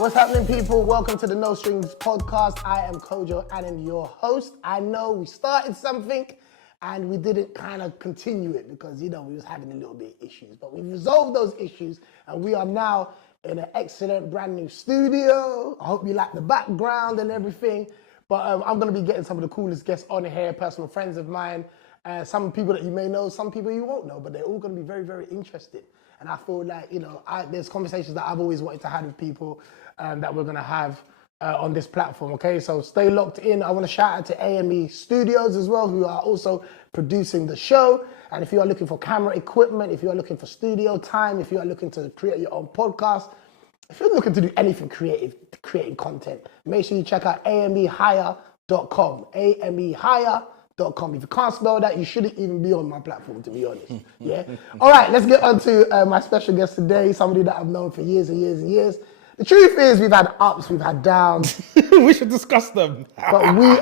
What's happening, people? Welcome to the No Strings podcast. I am Kojo and I'm your host. I know we started something and we didn't kind of continue it because, we was having a little bit of issues. But we resolved those issues and we are now in an excellent brand new studio. I hope you like the background and everything. But I'm going to be getting some of the coolest guests on here, personal friends of mine. Some people that you may know, some people you won't know, but they're all going to be very, very interested. And I feel like, there's conversations that I've always wanted to have with people that we're going to have on this platform, okay? So stay locked in. I want to shout out to AME Studios as well, who are also producing the show. And if you are looking for camera equipment, if you are looking for studio time, if you are looking to create your own podcast, if you're looking to do anything creative, creating content, make sure you check out amehire.com, amehire.com. If you can't spell that, you shouldn't even be on my platform, to be honest. Yeah. All right, let's get on to my special guest today, somebody that I've known for years and years and years. The truth is, we've had ups, we've had downs. We should discuss them. But we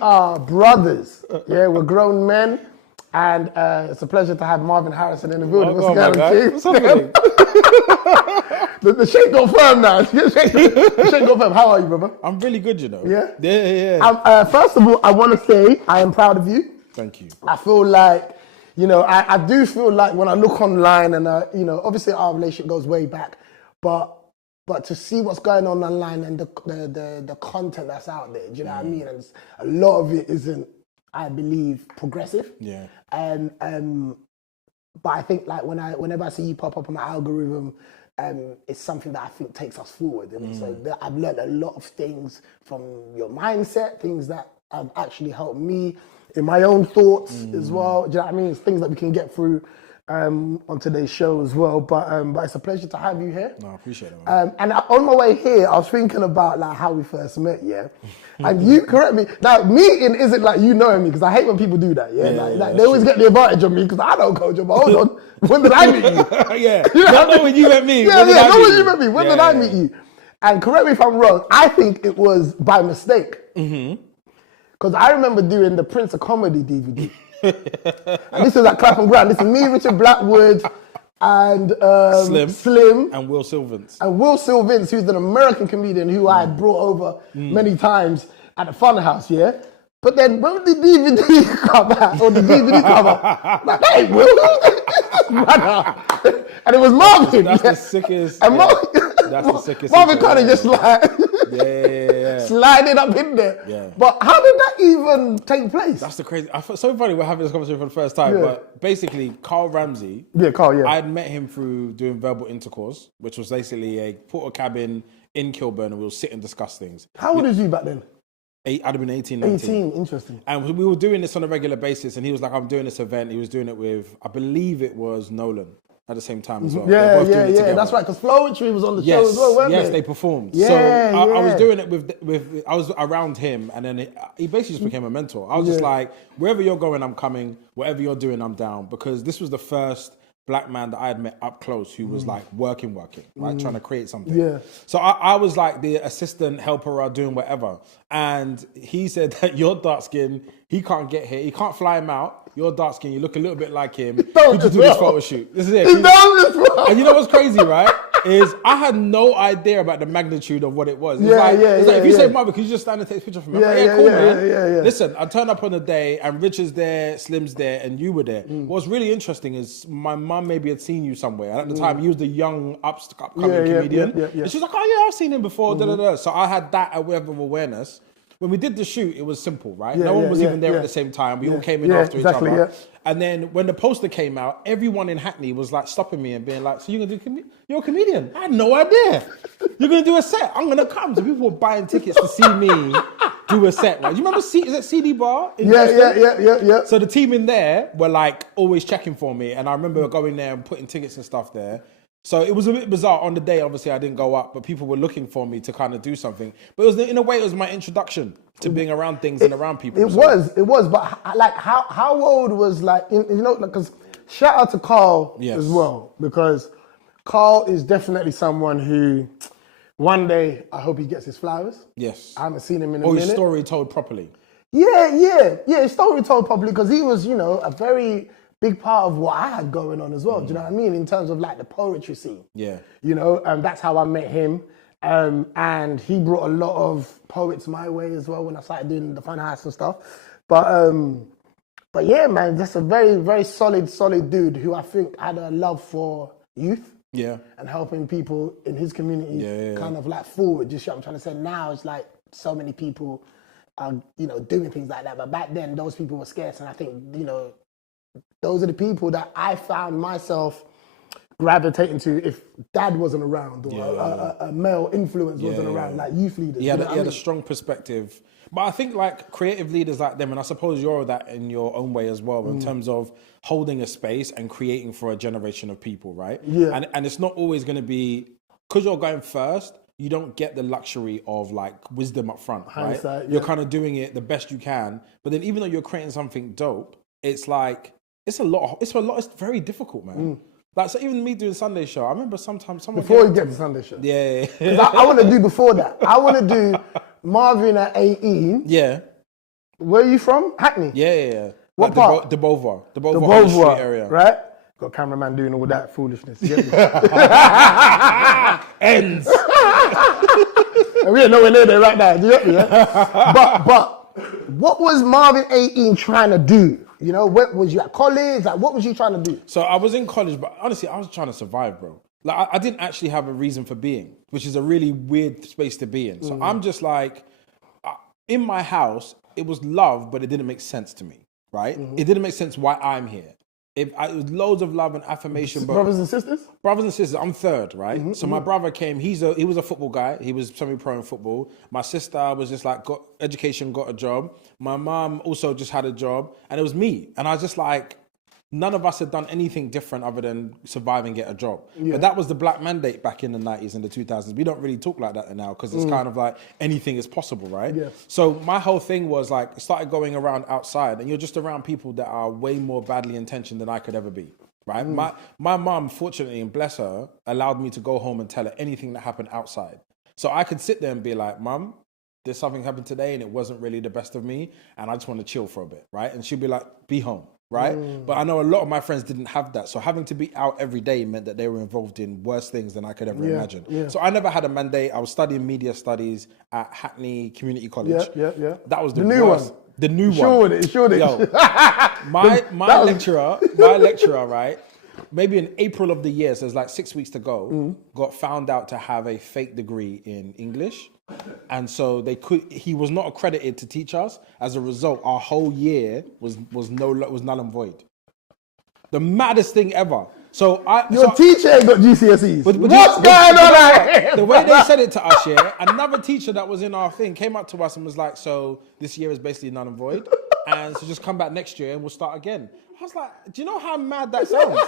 are brothers. Yeah, we're grown men. And it's a pleasure to have Marvyn Harrison in the building. What's going on, King? What's happening? The shake got firm now. The shake got firm. How are you, brother? I'm really good, you know. Yeah? Yeah. First of all, I want to say I am proud of you. Thank you. I feel like, I do feel like when I look online and, obviously our relationship goes way back, but to see what's going on online and the content that's out there, do you know what I mean? And a lot of it isn't, I believe, progressive. Yeah. But I think like whenever I see you pop up on my algorithm, it's something that I think takes us forward. And so I've learned a lot of things from your mindset, things that have actually helped me in my own thoughts as well. Do you know what I mean? It's things that we can get through on today's show as well. But it's a pleasure to have you here. No, I appreciate it, man. And on my way here, I was thinking about like how we first met, yeah? And you correct me. Now, meeting isn't like you knowing me, because I hate when people do that, yeah? They always get the advantage of me, because I don't coach them, but hold on. When did I meet you? Yeah. Not when you met me. Not when you met me. When did I meet you? And correct me if I'm wrong, I think it was by mistake. Because I remember doing the Prince of Comedy DVD. And this is at Clapham Ground. This is me, Richard Blackwood, and Slim. And Will Sylvans. And Will Sylvans, who's an American comedian who I had brought over many times at the Funhouse, yeah? But then when the DVD come out, or the DVD come out, like, hey, Will, brother. And it was Marvyn. That's the sickest. And that's the sickest. Marvyn kind of just like sliding up in there. Yeah. But how did that even take place? That's the crazy. I feel so funny we're having this conversation for the first time. But basically, Carl Ramsey. Yeah, Carl. Yeah. I'd met him through doing verbal intercourse, which was basically a porter cabin in Kilburn, and we would sit and discuss things. How old was you back then? I'd have been 18, 19. 18, interesting. And we were doing this on a regular basis, and he was like, I'm doing this event. He was doing it with, I believe it was Nolan at the same time as well. Yeah. That's right, because Flowetry was on the show as well, weren't they? Yes, they performed. Yeah, so I was doing it with I was around him, and then he basically just became a mentor. I was just like, wherever you're going, I'm coming. Whatever you're doing, I'm down. Because this was the first black man that I had met up close who was like working, right? Trying to create something. Yeah. So I was like the assistant helper doing whatever. And he said that you're dark skinned, he can't get here, he can't fly him out. You're dark skinned, you look a little bit like him. Could you do this photo shoot? This is it. And you know what's crazy, right? Is I had no idea about the magnitude of what it was. It's like if you say, Marvyn, could you just stand and take a picture for me? Man. Listen, I turned up on the day and Richard's there, Slim's there, and you were there. What's really interesting is my mum maybe had seen you somewhere. And at the time, he was the young upcoming comedian. And she was like, oh yeah, I've seen him before. So I had that level of awareness. When we did the shoot, it was simple, right? No one was even there at the same time. We all came in after each other. Yeah. And then when the poster came out, everyone in Hackney was like stopping me and being like, so you're going to do you're a comedian? I had no idea. You're going to do a set. I'm going to come. So people were buying tickets to see me do a set, right? Do you remember, is that CD Bar? Yeah. So the team in there were like always checking for me. And I remember going there and putting tickets and stuff there. So it was a bit bizarre. On the day, obviously, I didn't go up, but people were looking for me to kind of do something. But it was, in a way, it was my introduction to being around things and around people. It was. But like, how old was like, because shout out to Carl as well, because Carl is definitely someone who, one day, I hope he gets his flowers. Yes. I haven't seen him in a minute. His story told properly. Yeah, his story told properly, because he was, a very big part of what I had going on as well. Do you know what I mean? In terms of like the poetry scene. Yeah. You know, that's how I met him. And he brought a lot of poets my way as well when I started doing the Funhouse and stuff. But yeah, man, just a very, very solid dude who I think had a love for youth. Yeah. And helping people in his community kind of like forward. Just what I'm trying to say. Now it's like so many people are, you know, doing things like that. But back then, those people were scarce. And I think, you know, those are the people that I found myself gravitating to if dad wasn't around or a male influence wasn't around, like youth leaders. He had a strong perspective. But I think like creative leaders like them, and I suppose you're that in your own way as well, in terms of holding a space and creating for a generation of people, right? Yeah. And it's not always going to be, because you're going first, you don't get the luxury of like wisdom up front, right? You're kind of doing it the best you can. But then even though you're creating something dope, it's like, it's very difficult, man. Like, so even me doing Sunday show, I remember sometimes someone... Before you get to Sunday show. Yeah. I want to do before that. I want to do Marvyn at 18. Yeah. Where are you from? Hackney? Yeah. What like part? The Beauvoir Street area. Right? Got a cameraman doing all that foolishness. You get me? Ends. And we ain't nowhere near there right now. Do you get me? Yeah? But what was Marvyn 18 trying to do? You know, was you at college? Like, what was you trying to do? So I was in college, but honestly, I was trying to survive, bro. Like, I didn't actually have a reason for being, which is a really weird space to be in. So I'm just like, in my house, it was love, but it didn't make sense to me, right? It didn't make sense why I'm here. It was loads of love and affirmation. But brothers and sisters? Brothers and sisters. I'm third, right? So my brother came. He was a football guy. He was semi-pro in football. My sister was just like got education, got a job. My mom also just had a job, and it was me. And I was just like, none of us had done anything different other than survive and get a job. Yeah. But that was the black mandate back in the 90s and the 2000s. We don't really talk like that now because it's kind of like anything is possible, right? Yeah. So my whole thing was like, I started going around outside, and you're just around people that are way more badly intentioned than I could ever be, right? My mom, fortunately, and bless her, allowed me to go home and tell her anything that happened outside. So I could sit there and be like, Mom, there's something happened today and it wasn't really the best of me, and I just want to chill for a bit, right? And she'd be like, be home. Right? But I know a lot of my friends didn't have that. So having to be out every day meant that they were involved in worse things than I could ever imagine. Yeah. So I never had a mandate. I was studying media studies at Hackney Community College. Yeah. That was the new worst. One. The new Sure one. It. Yo, my lecturer, right? Maybe in April of the year, so there's like 6 weeks to go, got found out to have a fake degree in English. And so he was not accredited to teach us. As a result, our whole year was null and void. The maddest thing ever. Your teacher ain't got GCSEs. What's going on? The way they said it to us, another teacher that was in our thing came up to us and was like, so this year is basically null and void. And so just come back next year and we'll start again. I was like, do you know how mad that sounds?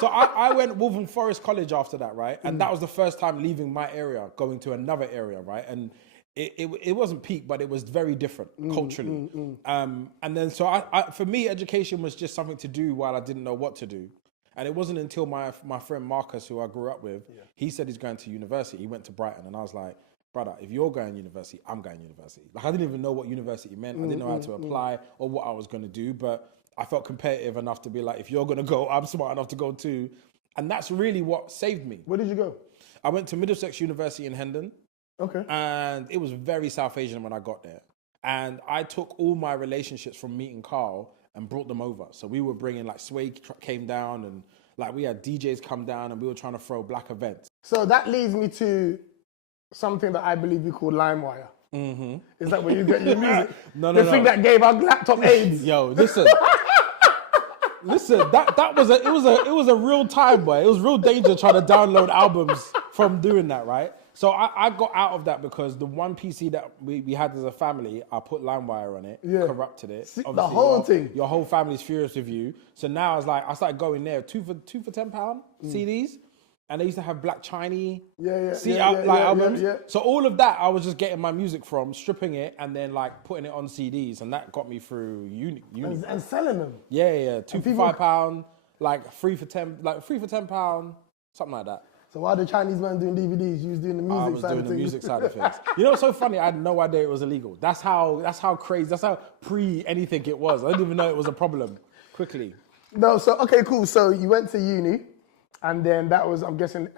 So I went Wolverhampton Forest College after that, right? And that was the first time leaving my area, going to another area, right? And it wasn't peak, but it was very different culturally. And then so for me, education was just something to do while I didn't know what to do. And it wasn't until my friend Marcus, who I grew up with, he said he's going to university. He went to Brighton, and I was like, brother, if you're going to university, I'm going to university. Like, I didn't even know what university meant. I didn't know how to apply or what I was going to do, but I felt competitive enough to be like, if you're going to go, I'm smart enough to go too. And that's really what saved me. Where did you go? I went to Middlesex University in Hendon. Okay. And it was very South Asian when I got there. And I took all my relationships from meeting Carl and brought them over. So we were bringing, like, Sway came down, and like we had DJs come down, and we were trying to throw black events. So that leads me to something that I believe you call LimeWire. Is that where you get your music? No. Thing that gave our laptop AIDS. Yo, listen, that was a real time, boy. It was real danger trying to download albums from doing that, right? So I got out of that because the one PC that we had as a family, I put LimeWire on it, corrupted it. The whole thing. Your whole family's furious with you. So now I started going there, two for £10 CDs. And they used to have Black Chinese albums. Yeah. So all of that, I was just getting my music from, stripping it, and then like putting it on CDs, and that got me through uni. And selling them. Yeah. £2 for £5, like £3 for £10, something like that. So while the Chinese man doing DVDs, you was doing the music side of things. I was doing the music side of things. You know what's so funny? I had no idea it was illegal. That's how crazy, that's how pre anything it was. I didn't even know it was a problem. Quickly. No, so okay, cool. So you went to uni, and then that was, I'm guessing,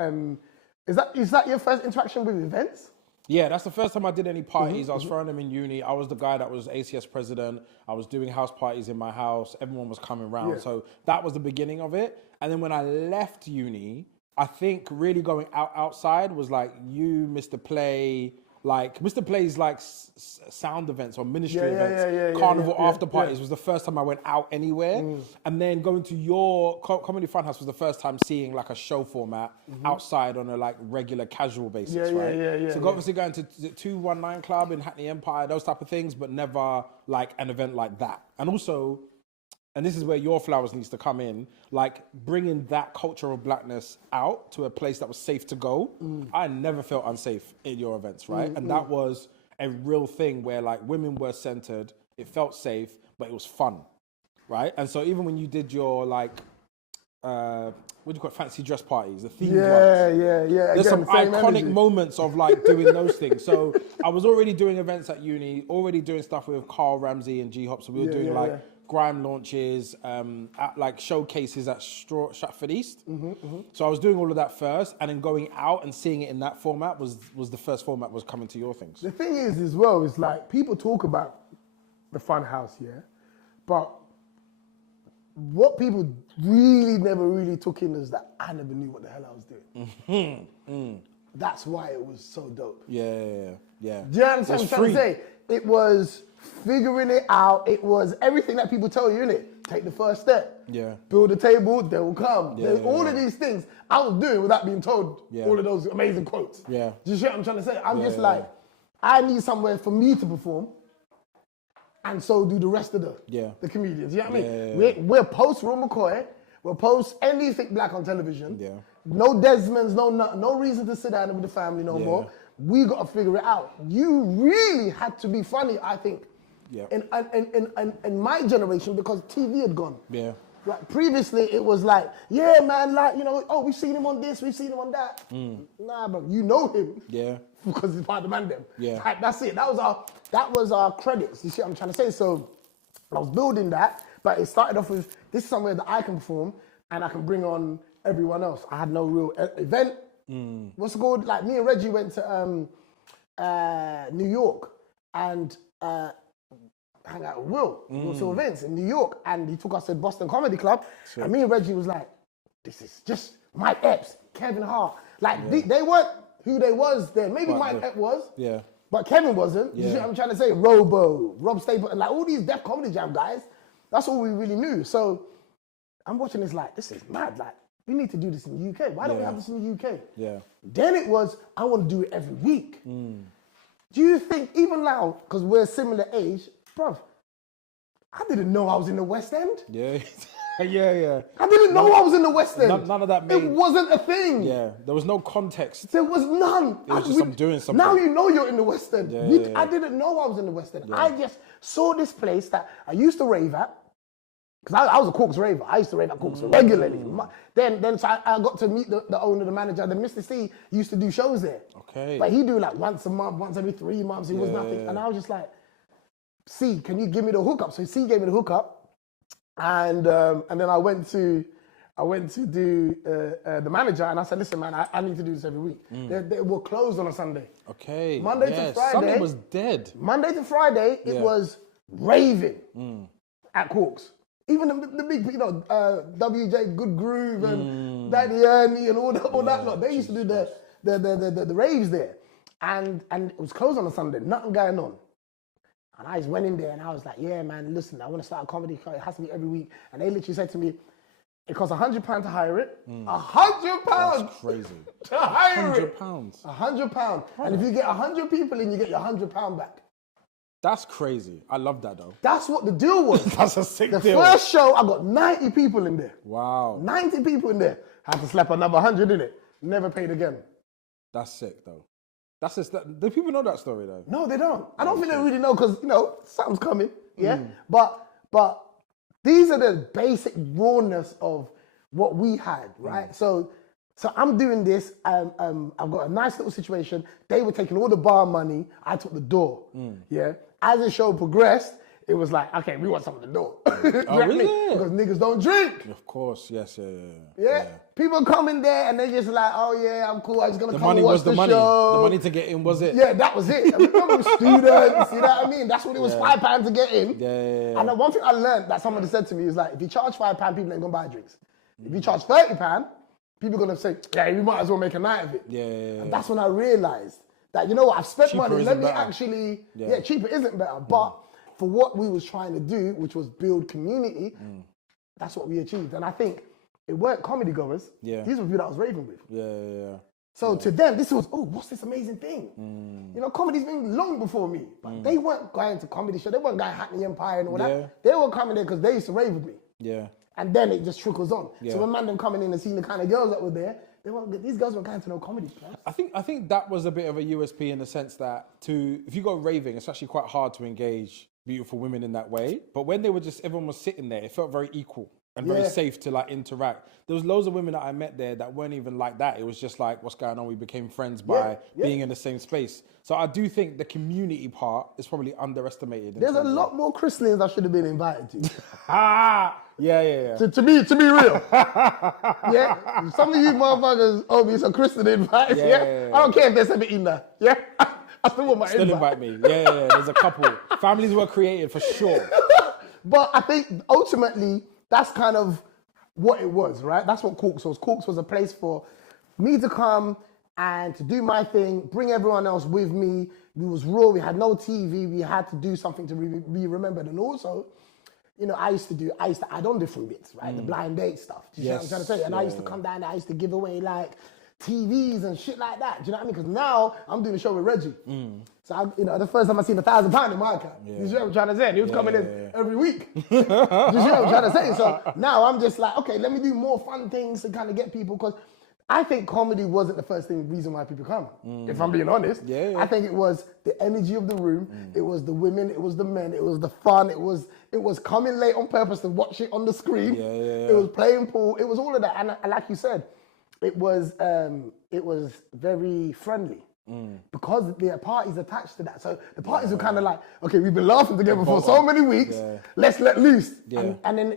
is that your first interaction with events? Yeah, that's the first time I did any parties. I was throwing them in uni. I was the guy that was ACS president. I was doing house parties in my house. Everyone was coming round. Yeah. So that was the beginning of it. And then when I left uni, I think really going outside was like you, Mr. Play. Like Mr. Play's like sound events or ministry events, carnival after parties was the first time I went out anywhere. And then going to your comedy Funhouse was the first time seeing like a show format outside on a like regular casual basis, right? So obviously going to 219 Club in Hackney Empire, those type of things, but never like an event like that. And also, and this is where your flowers needs to come in, like bringing that culture of blackness out to a place that was safe to go. I never felt unsafe in your events, right? And that was a real thing where like women were centered, it felt safe, but it was fun, right? And so even when you did your like, what do you call it, fancy dress parties, the themed ones. Yeah. There's some iconic moments of like doing those things. So I was already doing events at uni, already doing stuff with Carl Ramsey and G-Hop. So we were doing like grime launches, at like showcases at Stratford East. So I was doing all of that first, and then going out and seeing it in that format was the first format was coming to your things. The thing is as well, is like people talk about the Funhouse, but what people really never really took in is that I never knew what the hell I was doing. That's why it was so dope. Yeah. Do you understand what I'm trying to say? It was figuring it out. It was everything that people tell you, innit? Take the first step. Yeah. Build a table, they will come. Yeah, all of these things I was doing without being told all of those amazing quotes. Yeah. Do you see what I'm trying to say? I'm just like, I need somewhere for me to perform, and so do the rest of the comedians. You know what I mean? We're post Ron McCoy. We're post anything black on television. Yeah. No Desmonds, no reason to sit down with the family no more. We got to figure it out. You really had to be funny, I think, in my generation, because TV had gone. Yeah. Like previously, it was like, yeah, man, like, you know, oh, we've seen him on this, we've seen him on that. Nah, bro, you know him. Yeah. Because he's part of the man them. Yeah. Like, that's it. That was our credits. You see what I'm trying to say? So I was building that, but it started off with, this is somewhere that I can perform and I can bring on everyone else. I had no real event. What's it called? Like me and Reggie went to New York and hang out with Will Silver Vince in New York, and he took us to Boston Comedy Club. Sure. And me and Reggie was like, this is just Mike Epps, Kevin Hart. Like they weren't who they was then. Maybe Mike Epps was. Yeah. But Kevin wasn't. You see what I'm trying to say? Robo, Rob Stapleton, like all these Def Comedy Jam guys. That's all we really knew. So I'm watching this like, this is mad. Like, we need to do this in the UK. Why don't we have this in the UK? Yeah. Then it was, I want to do it every week. Do you think, even now, because we're similar age, bruv, I didn't know I was in the West End. Yeah. Yeah. I didn't know I was in the West End. None of that made... It wasn't a thing. Yeah, there was no context. There was none. It was just I'm doing something. Now you know you're in the West End. I didn't know I was in the West End. I just saw this place that I used to rave at. Because I was a Corks raver. I used to rave at Corks regularly. Then so I got to meet the owner, the manager. Then Mr. C used to do shows there. Okay. But he do like once a month, once every 3 months. It was nothing. And I was just like, C, can you give me the hookup? So C gave me the hookup. And then I went to do the manager, and I said, listen, man, I need to do this every week. They were closed on a Sunday. Okay. Monday to Friday. Sunday was dead. Monday to Friday, it was raving at Corks. Even the big, you know, WJ Good Groove and Daddy Ernie and all that lot. They used to do the raves there, and it was closed on a Sunday. Nothing going on. And I just went in there and I was like, yeah, man, listen, I want to start a comedy club. It has to be every week. And they literally said to me, it costs £100 to hire it. £100? That's crazy. To hire it. £100? £100. And if you get 100 people in, you get your £100 back. That's crazy. I love that though. That's what the deal was. That's a sick deal. The first show, I got 90 people in there. Wow. 90 people in there. Had to slap another 100 in it. Never paid again. That's sick though. That's just, do people know that story though? No, they don't. I don't think they really know because, you know, something's coming. Yeah. But these are the basic rawness of what we had, right? So I'm doing this. I've got a nice little situation. They were taking all the bar money. I took the door. Yeah. As the show progressed, it was like, okay, we want something to do. You know what I is mean? it? Because niggas don't drink. Of course, yes, Yeah. People come in there and they're just like, oh yeah, I'm cool. I'm just gonna The come money and watch was the the money. show. The money to get in was it? Yeah, that was it. I remember students, you know what I mean? That's what it was, £5 to get in. Yeah. And the one thing I learned that somebody said to me is like, if you charge £5, people ain't gonna buy drinks. If you charge £30, people are gonna say, yeah, you might as well make a night of it. Yeah. And that's when I realized that, you know what, I've spent Cheaper money, let isn't me better. actually, cheaper isn't better. But for what we was trying to do, which was build community, that's what we achieved. And I think it weren't comedy goers. Yeah. These were people that I was raving with. Yeah. So to them, this was, oh, what's this amazing thing? You know, comedy's been long before me. But they weren't going to comedy show. They weren't going to Hackney Empire and all that. They were coming there because they used to rave with me. Yeah. And then it just trickles on. Yeah. So when man them coming in and seeing the kind of girls that were there, these girls were going to know comedy. I think that was a bit of a USP in the sense that if you go raving, it's actually quite hard to engage beautiful women in that way. But when they were everyone was sitting there, it felt very equal and very safe to like interact. There was loads of women that I met there that weren't even like that. It was just like, what's going on? We became friends by being in the same space. So I do think the community part is probably underestimated. There's a lot more christenings I should have been invited to. Yeah. To be real. Yeah. Some of you motherfuckers owe me some christening advice. Yeah. I don't care if there's something in there. Yeah. I still want my invite me. Yeah. There's a couple. Families were created for sure. But I think ultimately that's kind of what it was, right? That's what Corks was. Corks was a place for me to come and to do my thing, bring everyone else with me. We was raw, we had no TV, we had to do something to be remembered. And also, you know, I used to add on different bits, right? The blind date stuff. Do you know what I'm trying to say? And I used to come down there, I used to give away like TVs and shit like that. Do you know what I mean? Because now I'm doing a show with Reggie. So, the first time I seen £1,000 in my account. You see what I'm trying to say? And he was coming in every week. You see what I'm trying to say? So now I'm just like, okay, let me do more fun things to kind of get people. Because I think comedy wasn't the first reason why people come. If I'm being honest. I think it was the energy of the room. It was the women. It was the men. It was the fun. It was coming late on purpose to watch it on the screen. It was playing pool. It was all of that. And like you said, it was very friendly. Because there are parties attached to that. So the parties were kind of like, okay, we've been laughing together for so many weeks, let's let loose. And then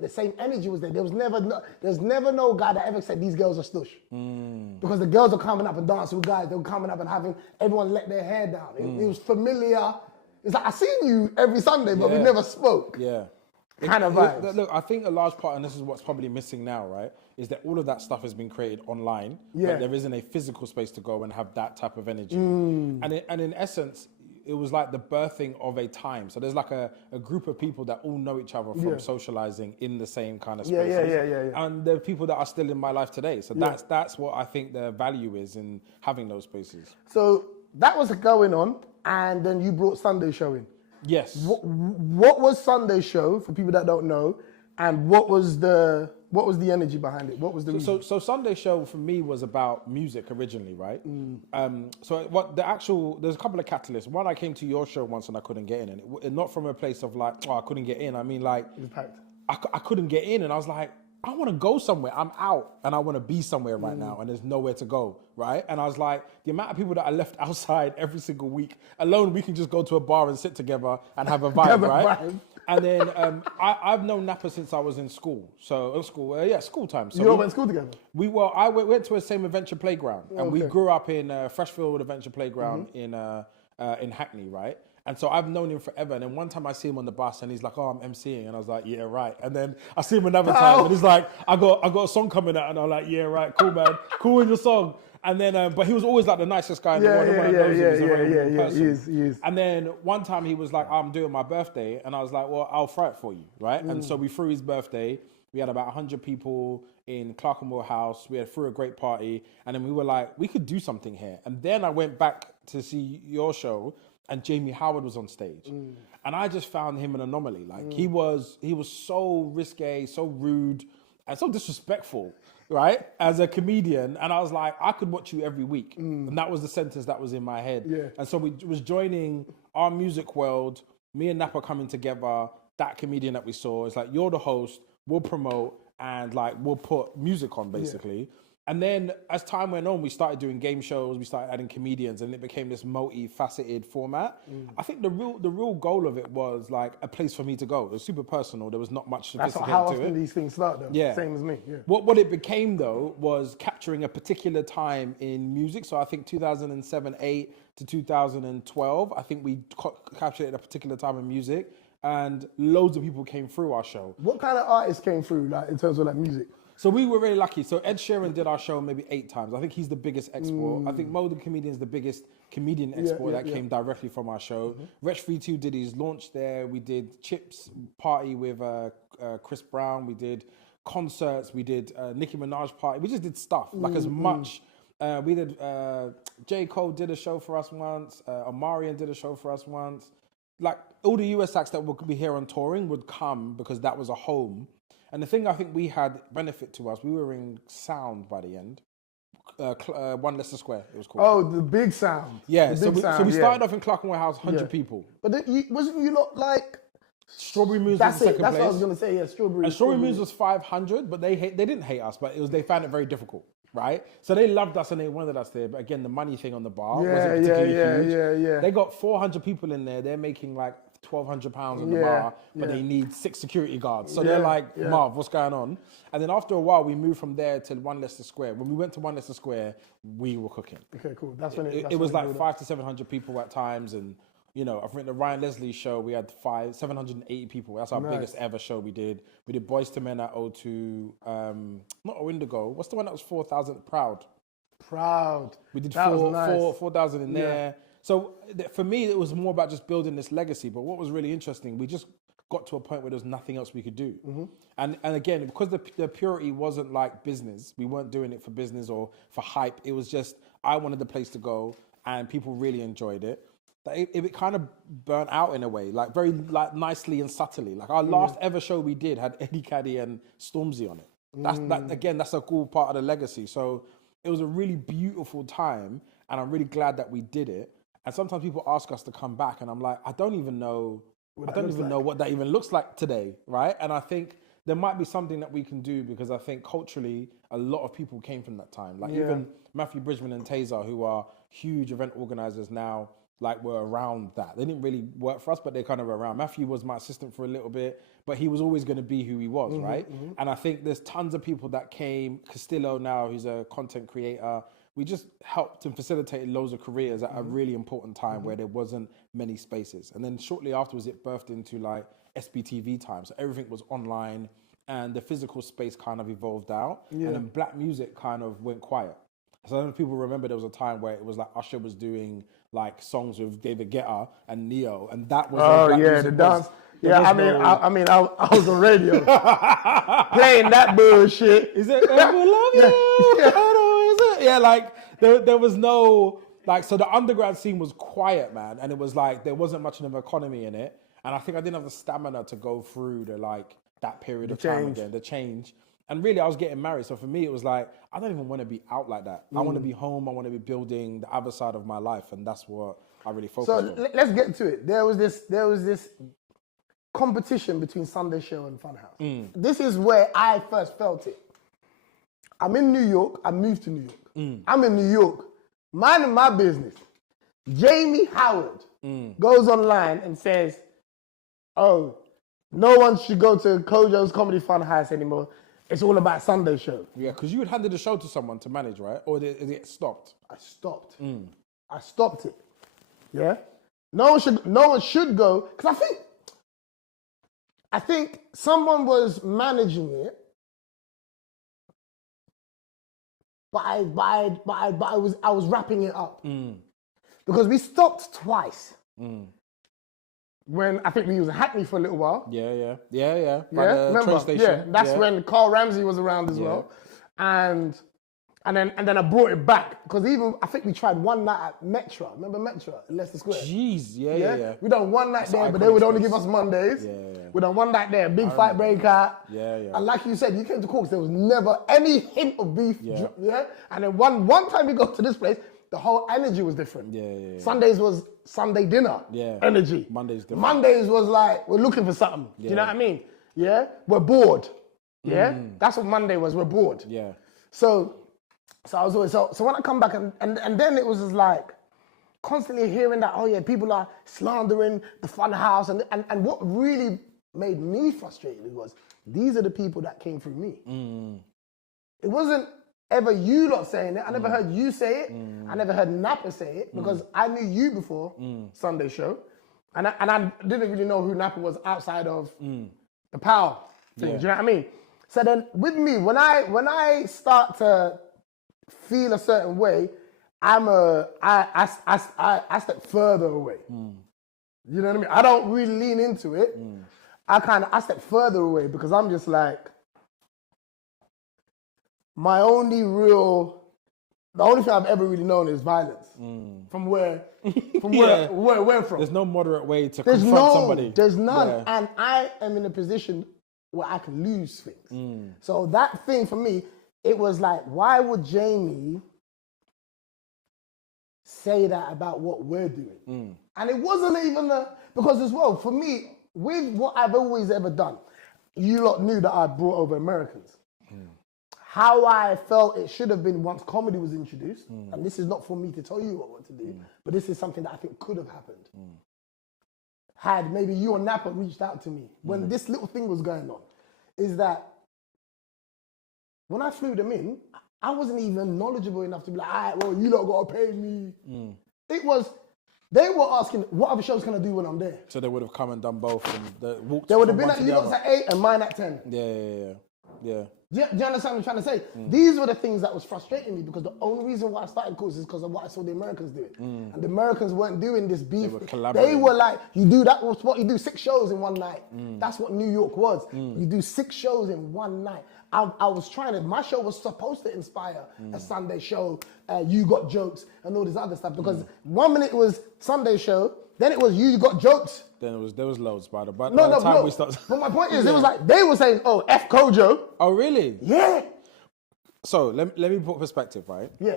the same energy was there. There's never no guy that ever said these girls are stush. Because the girls are coming up and dancing with guys. They were coming up and having everyone let their hair down. It was familiar. It's like, I seen you every Sunday, but we never spoke. Kind of vibes. Look, I think a large part, and this is what's probably missing now, right, is that all of that stuff has been created online, but there isn't a physical space to go and have that type of energy. And in essence, it was like the birthing of a time. So there's like a group of people that all know each other from socializing in the same kind of spaces. And there are people that are still in my life today. So that's what I think the value is in having those spaces. So that was going on, and then you brought Sunday Show in. Yes. What was Sunday Show for people that don't know, and what was the energy behind it? What was the reason? So Sunday Show for me was about music originally, right? There's a couple of catalysts. One, I came to your show once and I couldn't get in, and it not from a place of like, oh, I couldn't get in. I mean, like, it was packed. I couldn't get in, and I was like, I want to go somewhere. I'm out and I want to be somewhere right now, and there's nowhere to go, right? And I was like, the amount of people that I left outside every single week, alone, we can just go to a bar and sit together and have a vibe, right? And then I've known Napa since I was in school. So school time. So you all went to school together? I went to the same adventure playground, and we grew up in Freshfield Adventure Playground in Hackney, right? And so I've known him forever. And then one time I see him on the bus and he's like, oh, I'm MCing. And I was like, yeah, right. And then I see him another time and he's like, I got a song coming out. And I'm like, yeah, right, cool, man. Cool in your song. And then, but he was always like the nicest guy in the world. He is. And then one time he was like, I'm doing my birthday. And I was like, well, I'll throw it for you, right? And so we threw his birthday. We had about 100 people in Clerkenwell House. We threw a great party. And then we were like, we could do something here. And then I went back to see your show, and Jamie Howard was on stage. And I just found him an anomaly. Like he was so risque, so rude, and so disrespectful, right? As a comedian. And I was like, I could watch you every week. And that was the sentence that was in my head. And so we was joining our music world, me and Napa coming together, that comedian that we saw. It's like, you're the host, we'll promote, and like we'll put music on basically. And then as time went on, we started doing game shows, we started adding comedians, and it became this multifaceted format. I think the real goal of it was like a place for me to go. It was super personal. There was not much sophisticated That's how to often it. these things start, though. Yeah. Same as me. Yeah. What it became though was capturing a particular time in music. So I think 2007, 8 to 2012, I think we captured a particular time in music, and loads of people came through our show. What kind of artists came through, like in terms of like music? So we were really lucky. So Ed Sheeran did our show maybe 8 times. I think he's the biggest export. I think Mo the Comedian's the biggest comedian export that came directly from our show. Wretch 32 did his launch there. We did Chips party with Chris Brown. We did concerts. We did Nicki Minaj party. We just did stuff like as much. We did J. Cole did a show for us once. Omarion did a show for us once. Like all the US acts that would be here on touring would come because that was a home. And the thing I think we had benefit to us, we were in sound by the end. One Leicester Square, it was called. Oh, the big sound. Yeah, the big so we started off in Clerkenwell House, 100 people. But wasn't you not like... Strawberry Moons That's was it. second That's place. what I was going to say, yeah, Strawberry. And Strawberry Moons was 500, but they didn't hate us, but they found it very difficult, right? So they loved us and they wanted us there, but again, the money thing on the bar wasn't particularly huge. Yeah. They got 400 people in there. They're making like £1,200 on the bar, but they need 6 security guards. So they're like, Marv, what's going on? And then after a while, we moved from there to One Leicester Square. When we went to One Leicester Square, we were cooking. Okay, cool. That's when it was like 500 to 700 people at times, and you know, I think the Ryan Leslie show, we had 780 people. That's our biggest ever show we did. We did Boys to Men at O2, not Indigo. What's the one that was 4,000? Proud. We did 4,000 in there. So for me, it was more about just building this legacy. But what was really interesting, we just got to a point where there was nothing else we could do. And again, because the purity wasn't like business, we weren't doing it for business or for hype. It was just, I wanted the place to go and people really enjoyed it. It kind of burnt out in a way, like very like nicely and subtly. Like our last ever show we did had Eddie Caddy and Stormzy on it. Again, that's a cool part of the legacy. So it was a really beautiful time, and I'm really glad that we did it. And sometimes people ask us to come back, and I'm like, I don't even know what that even looks like today, right? And I think there might be something that we can do, because I think culturally a lot of people came from that time. Like even Matthew Bridgman and Taser, who are huge event organizers now, like were around that. They didn't really work for us, but they kind of were around. Matthew was my assistant for a little bit, but he was always going to be who he was, right? And I think there's tons of people that came. Castillo now, who's a content creator. We just helped and facilitated loads of careers at a really important time where there wasn't many spaces. And then shortly afterwards, it birthed into like SBTV time. So everything was online and the physical space kind of evolved out. And then black music kind of went quiet. So I don't know if people remember there was a time where it was like Usher was doing like songs with David Guetta and Neo, and that was the dance. I was on radio playing that bullshit. Is it? I love you. Yeah, like there was no like, so the underground scene was quiet, man, and it was like there wasn't much of an economy in it, and I think I didn't have the stamina to go through that period of time again, the change. And really, I was getting married. So for me, it was like, I don't even want to be out like that. I want to be home. I want to be building the other side of my life. And that's what I really focused on. So let's get to it. There was this competition between Sunday Show and Funhouse. This is where I first felt it. I'm in New York. I moved to New York. I'm in New York, minding my business. Jamie Howard goes online and says, oh, no one should go to Kojo's Comedy Funhouse anymore. It's all about Sunday Show. Yeah, because you had handed the show to someone to manage, right? Or did it stopped? I stopped. I stopped it. Yeah? No one should go, because I think someone was managing it, but I was wrapping it up. Because we stopped twice. When I think we was in Hackney for a little while. Yeah. By the remember? train station. Yeah, that's when Carl Ramsey was around as well. And then I brought it back, because even I think we tried one night at Metra. Remember Metra in Leicester Square? Jeez, yeah. We done one night there, but they would only give us Mondays. Yeah. We done one night there, big fight breakout. Yeah. And like you said, you came to Corks, there was never any hint of beef. Yeah. And then one time we got to this place, the whole energy was different. Yeah. Sundays was Sunday dinner energy. Mondays different. Mondays was like, we're looking for something. Do you know what I mean? Yeah? We're bored. Yeah? That's what Monday was, we're bored. Yeah. So So I was always, so when I come back and then it was just like, constantly hearing that, oh yeah, people are slandering the Funhouse, and what really made me frustrated was, these are the people that came through me. It wasn't ever you lot saying it. I never heard you say it. I never heard Napa say it, because I knew you before Sunday show, and I didn't really know who Napa was outside of the power thing. Do you know what I mean? So then with me, when I start to feel a certain way, I step further away. You know what I mean? I don't really lean into it. I step further away, because I'm just like, the only thing I've ever really known is violence. From where we're from. There's no moderate way to confront somebody. There's none. Yeah. And I am in a position where I can lose things. So that thing for me, it was like, why would Jamie say that about what we're doing? And it wasn't even because as well, for me, with what I've always ever done, you lot knew that I brought over Americans. How I felt it should have been once comedy was introduced, and this is not for me to tell you what to do, but this is something that I think could have happened. Had maybe you or Napa reached out to me when this little thing was going on, is that when I flew them in, I wasn't even knowledgeable enough to be like, all right, well, you lot gotta pay me. It was, they were asking, what other shows can I do when I'm there? So they would have come and done both. And they would have been at, you lot's at 8 and mine at 10. Yeah. Do you understand what I'm trying to say? These were the things that was frustrating me, because the only reason why I started courses is because of what I saw the Americans do it. And the Americans weren't doing this beef. They were like, you do that, was what you do 6 shows in one night. That's what New York was. You do 6 shows in one night. I was trying to, my show was supposed to inspire a Sunday show, you got jokes and all this other stuff, because 1 minute it was Sunday show, then it was you got jokes. Then there was loads, by the time no. we started. But my point is, it was like, they were saying, oh, F Kojo. Oh, really? Yeah. So let me put perspective, right? Yeah.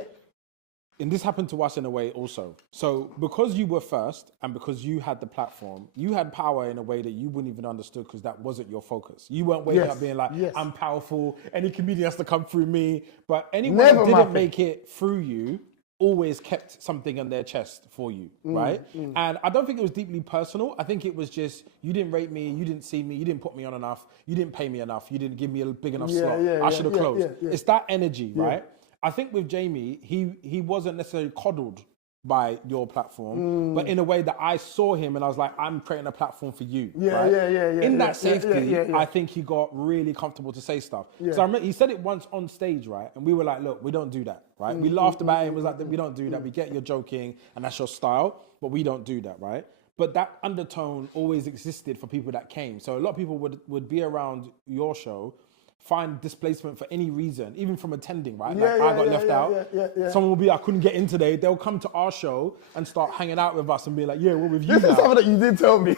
And this happened to us in a way also. So because you were first and because you had the platform, you had power in a way that you wouldn't even understood, because that wasn't your focus. You weren't waking up being like, I'm powerful, any comedian has to come through me. But anyone that didn't make it through you always kept something on their chest for you, right? And I don't think it was deeply personal. I think it was just, you didn't rate me, you didn't see me, you didn't put me on enough, you didn't pay me enough, you didn't give me a big enough slot. I should have closed. It's that energy, right? I think with Jamie, he wasn't necessarily coddled by your platform, but in a way that I saw him and I was like, I'm creating a platform for you. In that safety, I think he got really comfortable to say stuff. So I remember he said it once on stage, right? And we were like, look, we don't do that, right? We laughed about it and was like, we don't do that. We get you're joking and that's your style, but we don't do that, right? But that undertone always existed for people that came. So a lot of people would be around your show, find displacement for any reason, even from attending, right? I got left out. Someone will be, I couldn't get in today. They'll come to our show and start hanging out with us and be like, yeah, we're with you now. This is something that you did tell me.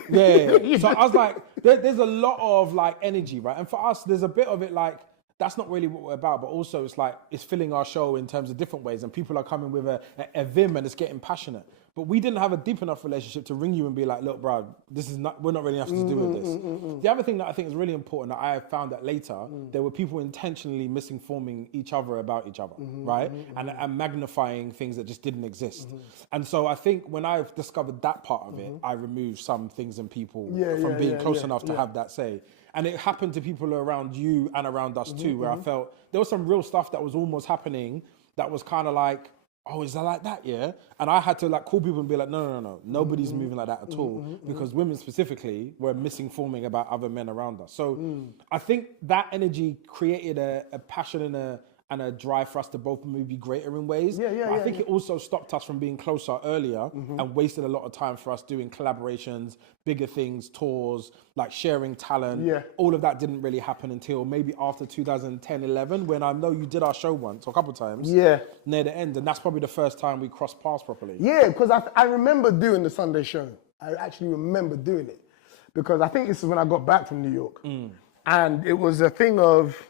So I was like, there's a lot of like energy, right? And for us, there's a bit of it like, that's not really what we're about, but also it's like, it's filling our show in terms of different ways, and people are coming with a vim and it's getting passionate. But we didn't have a deep enough relationship to ring you and be like, look, bro, we're not really nothing to do with this. The other thing that I think is really important that I found out later, there were people intentionally misinforming each other about each other, right? And magnifying things that just didn't exist. And so I think when I discovered that part of it, I removed some things in people from being close enough to have that say. And it happened to people around you and around us too, where I felt there was some real stuff that was almost happening that was kind of like, oh, is that like that, yeah? And I had to like call people and be like, no, nobody's moving like that at all, because women specifically were misinforming about other men around us. So I think that energy created a passion and a drive for us to both maybe be greater in ways. But I think it also stopped us from being closer earlier and wasted a lot of time for us doing collaborations, bigger things, tours, like sharing talent. All of that didn't really happen until maybe after 2010, 11, when I know you did our show once or a couple of times near the end. And that's probably the first time we crossed paths properly. Yeah, because I remember doing the Sunday show. I actually remember doing it, because I think this is when I got back from New York. And it was a thing of,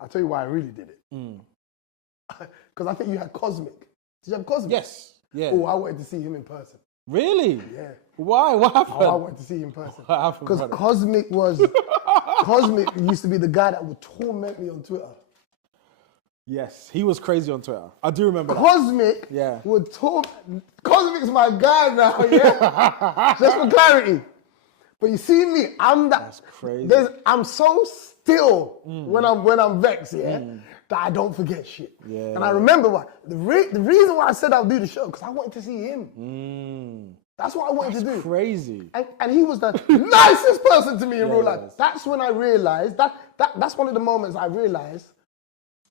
I'll tell you why I really did it. Because I think you had Cosmic. Did you have Cosmic? Yes. Yeah. Oh, I wanted to see him in person. Really? Yeah. Why? What happened? Oh, I wanted to see him in person. What happened? Because Cosmic used to be the guy that would torment me on Twitter. Yes, he was crazy on Twitter. I do remember that. Cosmic Yeah. would talk. Cosmic's my guy now, yeah? Just for clarity. But you see me, I'm that. That's crazy. I'm so still when I'm vexed, yeah, that I don't forget shit. Yeah. And I remember why. The reason why I said I'll do the show, because I wanted to see him. That's what I wanted to do. Crazy. And he was the nicest person to me in real life. That's when I realized, that's one of the moments I realized,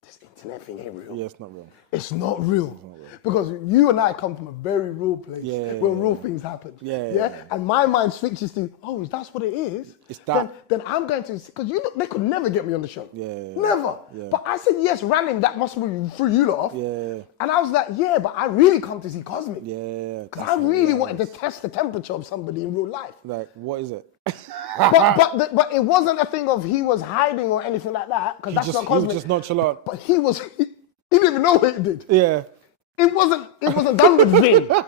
this internet thing ain't real. Yeah, it's not real. It's not real. Because you and I come from a very real place where real things happen. Yeah. And my mind switches to, oh, if that's what it is, It's that. then I'm going to, because they could never get me on the show. Yeah. Never. Yeah. But I said, yes, random, that must be threw you lot off. Yeah. And I was like, yeah, but I really come to see Cosmic. Yeah. Because I really wanted to test the temperature of somebody in real life. Like, what is it? but it wasn't a thing of he was hiding or anything like that, because that's not He Cosmic. was just nonchalant. But he didn't even know what he did. Yeah. It wasn't done with Vin. Do you know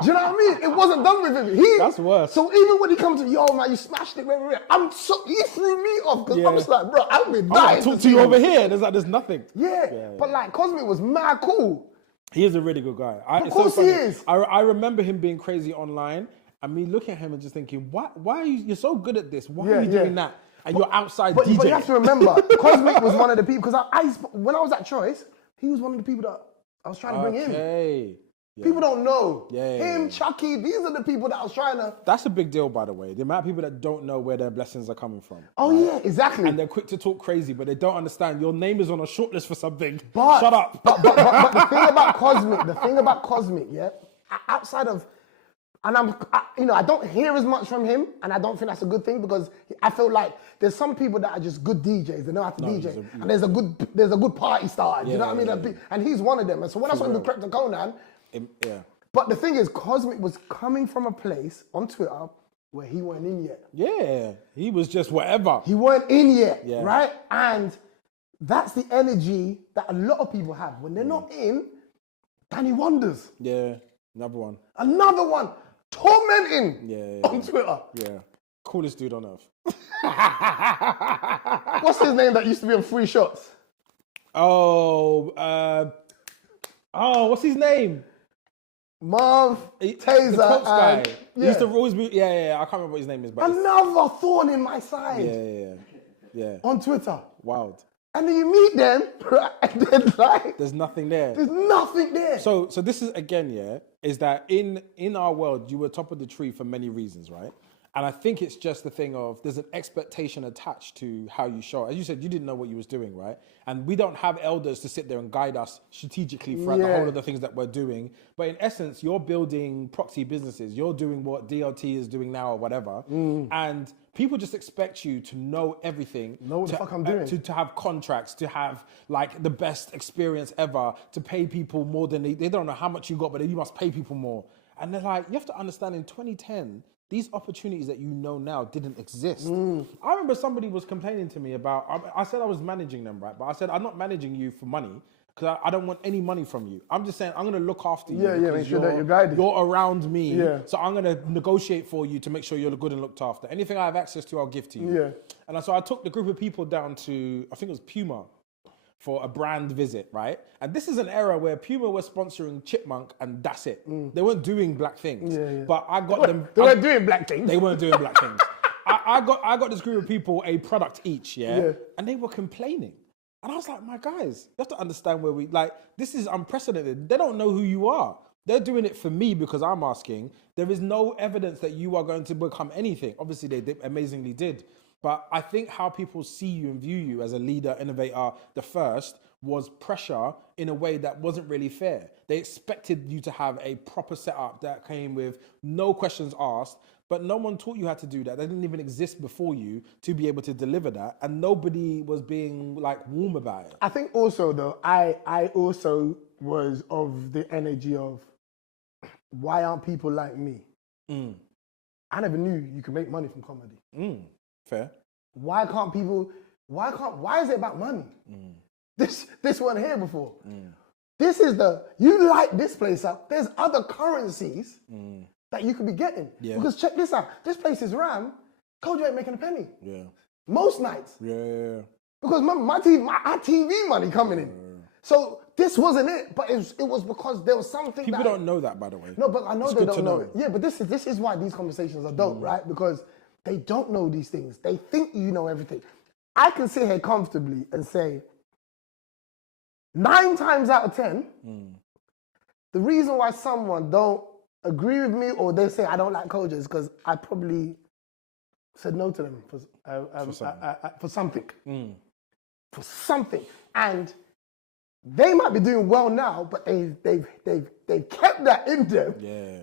what I mean? It wasn't done with him. That's worse. So even when he comes to, yo man, you smashed it, he threw me off because I was like, bro, I've been dying. I talk to you over here. There's nothing. Yeah, but like Cosmic was mad cool. He is a really good guy. Of course he is. I remember him being crazy online and me looking at him and just thinking, why are you're so good at this? Why are you doing that? And you're outside But DJing. you have to remember, Cosmic was one of the people, because when I was at Choice, he was one of the people that I was trying to bring in. Yeah. People don't know. Yeah. Chucky, these are the people that I was trying to... That's a big deal, by the way. The amount of people that don't know where their blessings are coming from. Oh, right? yeah, exactly. And they're quick to talk crazy, but they don't understand your name is on a shortlist for something. But, Shut up. But the thing about Cosmic, yeah, outside of... And I don't hear as much from him, and I don't think that's a good thing, because I feel like there's some people that are just good DJs. They know how to DJ, and there's a good party starter. Do you know what I mean? And he's one of them. And so when I saw him do Correct to Conan, But the thing is, Cosmic was coming from a place on Twitter where he weren't in yet. Yeah, he was just whatever. He weren't in yet, right? And that's the energy that a lot of people have when they're not in. Danny Wonders. Yeah, another one. Another one. Tormenting on Twitter. Yeah. Coolest dude on earth. What's his name that used to be on Free Shots? What's his name? Marv, Taser, the Colts guy. He used to yeah. always be, I can't remember what his name is. But Another thorn in my side. Yeah. On Twitter. Wild. And then you meet them, and then like... There's nothing there. There's nothing there. So this is, again, is that in our world, you were top of the tree for many reasons, right? And I think it's just the thing of there's an expectation attached to how you show. As you said, you didn't know what you was doing, right? And we don't have elders to sit there and guide us strategically throughout the whole of the things that we're doing. But in essence, you're building proxy businesses. You're doing what DLT is doing now or whatever. And people just expect you to know everything. Know what the fuck I'm doing. To have contracts, to have like the best experience ever, to pay people more than they don't know how much you got, but you must pay people more. And they're like, you have to understand in 2010, these opportunities that you know now didn't exist. I remember somebody was complaining to me about, I said I was managing them, right? But I said, I'm not managing you for money because I don't want any money from you. I'm just saying, I'm going to look after you. Make sure that you're guided. You're around me. So I'm going to negotiate for you to make sure you're good and looked after. Anything I have access to, I'll give to you. And so I took the group of people down to, I think it was Puma, for a brand visit, right? And this is an era where Puma were sponsoring Chipmunk and that's it. They weren't doing black things. But I got them... They weren't doing black things. They weren't doing black things. I got this group of people a product each, and they were complaining. And I was like, my guys, you have to understand where this is unprecedented. They don't know who you are. They're doing it for me because I'm asking. There is no evidence that you are going to become anything. Obviously, they amazingly did. But I think how people see you and view you as a leader, innovator, the first, was pressure in a way that wasn't really fair. They expected you to have a proper setup that came with no questions asked, but no one taught you how to do that. They didn't even exist before you to be able to deliver that, and nobody was being warm about it. I think also though, I also was of the energy of, why aren't people like me? I never knew you could make money from comedy. Fair. Why is it about money? This one here before. This is you light this place up. There's other currencies that you could be getting. Because check this out. This place is Ram. Kojo ain't making a penny. Most nights. Because our TV money coming in. So this wasn't it, but it was because there was something People don't know that, by the way. No, but I know It's they good don't to know it. Yeah, but this is why these conversations are dope, right? Because they don't know these things. They think you know everything. I can sit here comfortably and say 9 times out of 10, the reason why someone don't agree with me or they say I don't like Kojo is because I probably said no to them for something. For something. And they might be doing well now, but they've kept that in them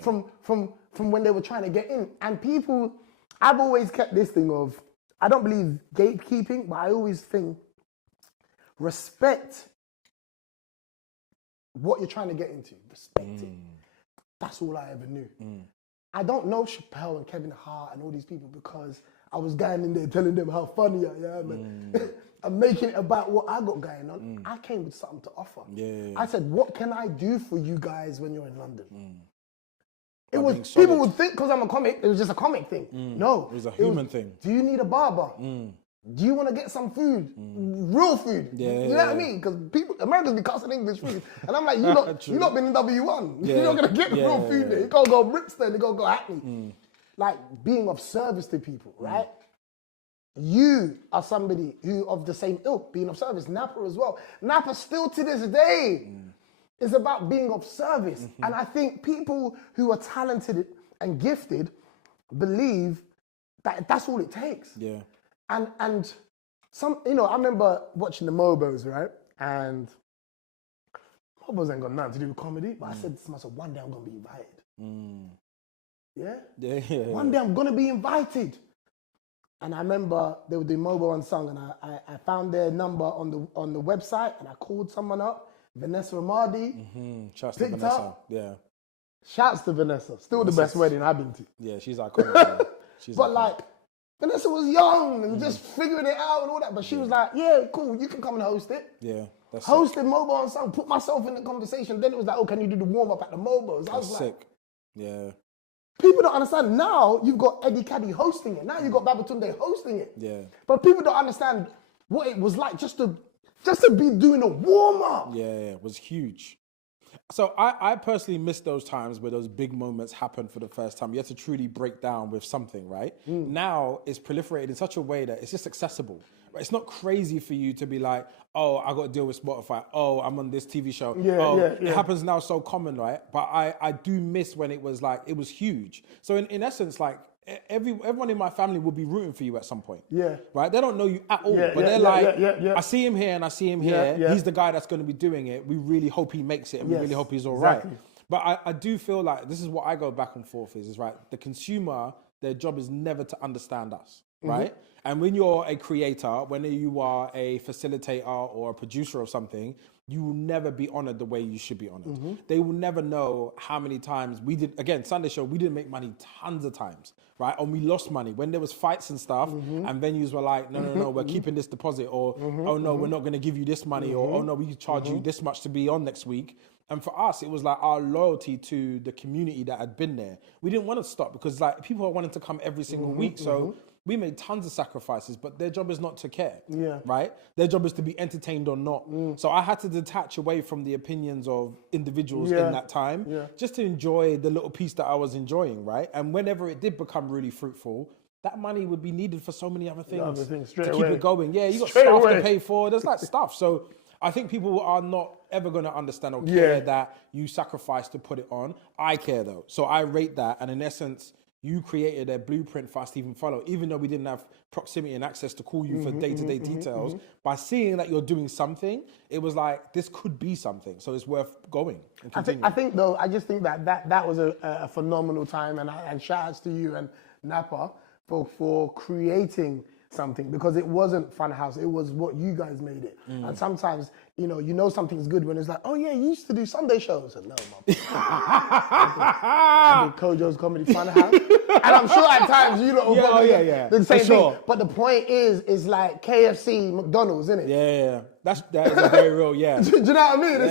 from when they were trying to get in. And people, I've always kept this thing of, I don't believe gatekeeping, but I always think respect what you're trying to get into. Respect it. That's all I ever knew. I don't know Chappelle and Kevin Hart and all these people because I was going in there telling them how funny I am and I'm making it about what I got going on. I came with something to offer. I said, what can I do for you guys when you're in London? It was, people would think because I'm a comic, it was just a comic thing. No. It was a human thing. Do you need a barber? Do you want to get some food? Real food. You know what I mean? Because Americans be cussing English food. And I'm like, you not been in W1. You're not going to get the real food there. You can't go Brixton, you can't go Hackney. Like being of service to people, right? You are somebody who of the same ilk, being of service. Napa as well. Napa still to this day is about being of service. And I think people who are talented and gifted believe that that's all it takes. Yeah. And some, I remember watching the Mobos, right? And Mobos ain't got nothing to do with comedy, but I said to myself, one day I'm gonna be invited. Yeah? One day I'm gonna be invited. And I remember they were doing Mobo Unsung, and I found their number on the website, and I called someone up, Vanessa Amadi. Shouts to Vanessa. Up. Yeah. Shouts to Vanessa. Still the best wedding I've been to. Yeah, she's iconic. But like, Vanessa was young and just figuring it out and all that. But she was like, yeah, cool, you can come and host it. Yeah. That's hosted Mobo Unsung, put myself in the conversation. Then it was like, oh, can you do the warm up at the Mobos? I was like, sick. Yeah. People don't understand. Now you've got Eddie Caddy hosting it. Now you've got Babatunde hosting it. Yeah. But people don't understand what it was like just to be doing a warm up. Yeah, it was huge. So I personally miss those times where those big moments happen for the first time. You have to truly break down with something, right? Now it's proliferated in such a way that it's just accessible. Right? It's not crazy for you to be like, oh, I got to deal with Spotify. Oh, I'm on this TV show. It happens now so common, right? But I do miss when it was like, it was huge. So in essence, like, everyone in my family will be rooting for you at some point. Yeah. Right? They don't know you at all. But they're like, I see him here and I see him here. He's the guy that's going to be doing it. We really hope he makes it and we really hope he's all right. But I do feel like this is what I go back and forth is right, the consumer, their job is never to understand us. Right? And when you're a creator, when you are a facilitator or a producer of something, you will never be honored the way you should be honored. They will never know how many times we did, again, Sunday show, we didn't make money tons of times, right? And we lost money. When there was fights and stuff, and venues were like, no, we're keeping this deposit, or, oh no, we're not gonna give you this money, or, oh no, we charge you this much to be on next week. And for us, it was like our loyalty to the community that had been there. We didn't want to stop because like people wanted to come every single week. So we made tons of sacrifices, but their job is not to care, right? Their job is to be entertained or not. So I had to detach away from the opinions of individuals in that time, just to enjoy the little piece that I was enjoying, right? And whenever it did become really fruitful, that money would be needed for so many other things to keep it going. Yeah, you got staff to pay for. There's like stuff. So I think people are not ever going to understand or care that you sacrifice to put it on. I care though. So I rate that. And in essence, you created a blueprint for us to even follow, even though we didn't have proximity and access to call you for day-to-day details. By seeing that you're doing something, it was like, this could be something. So it's worth going and continuing. I think though, I just think that was a phenomenal time, and shout outs to you and Napa for creating something, because it wasn't Funhouse, it was what you guys made it. And sometimes, you know something's good when it's like, oh yeah, you used to do Sunday shows. And no, I did Kojo's Comedy Funhouse. And I'm sure at times you know the same thing. But the point is like KFC, McDonald's, isn't it? Yeah. That is a very real, Do you know what I mean?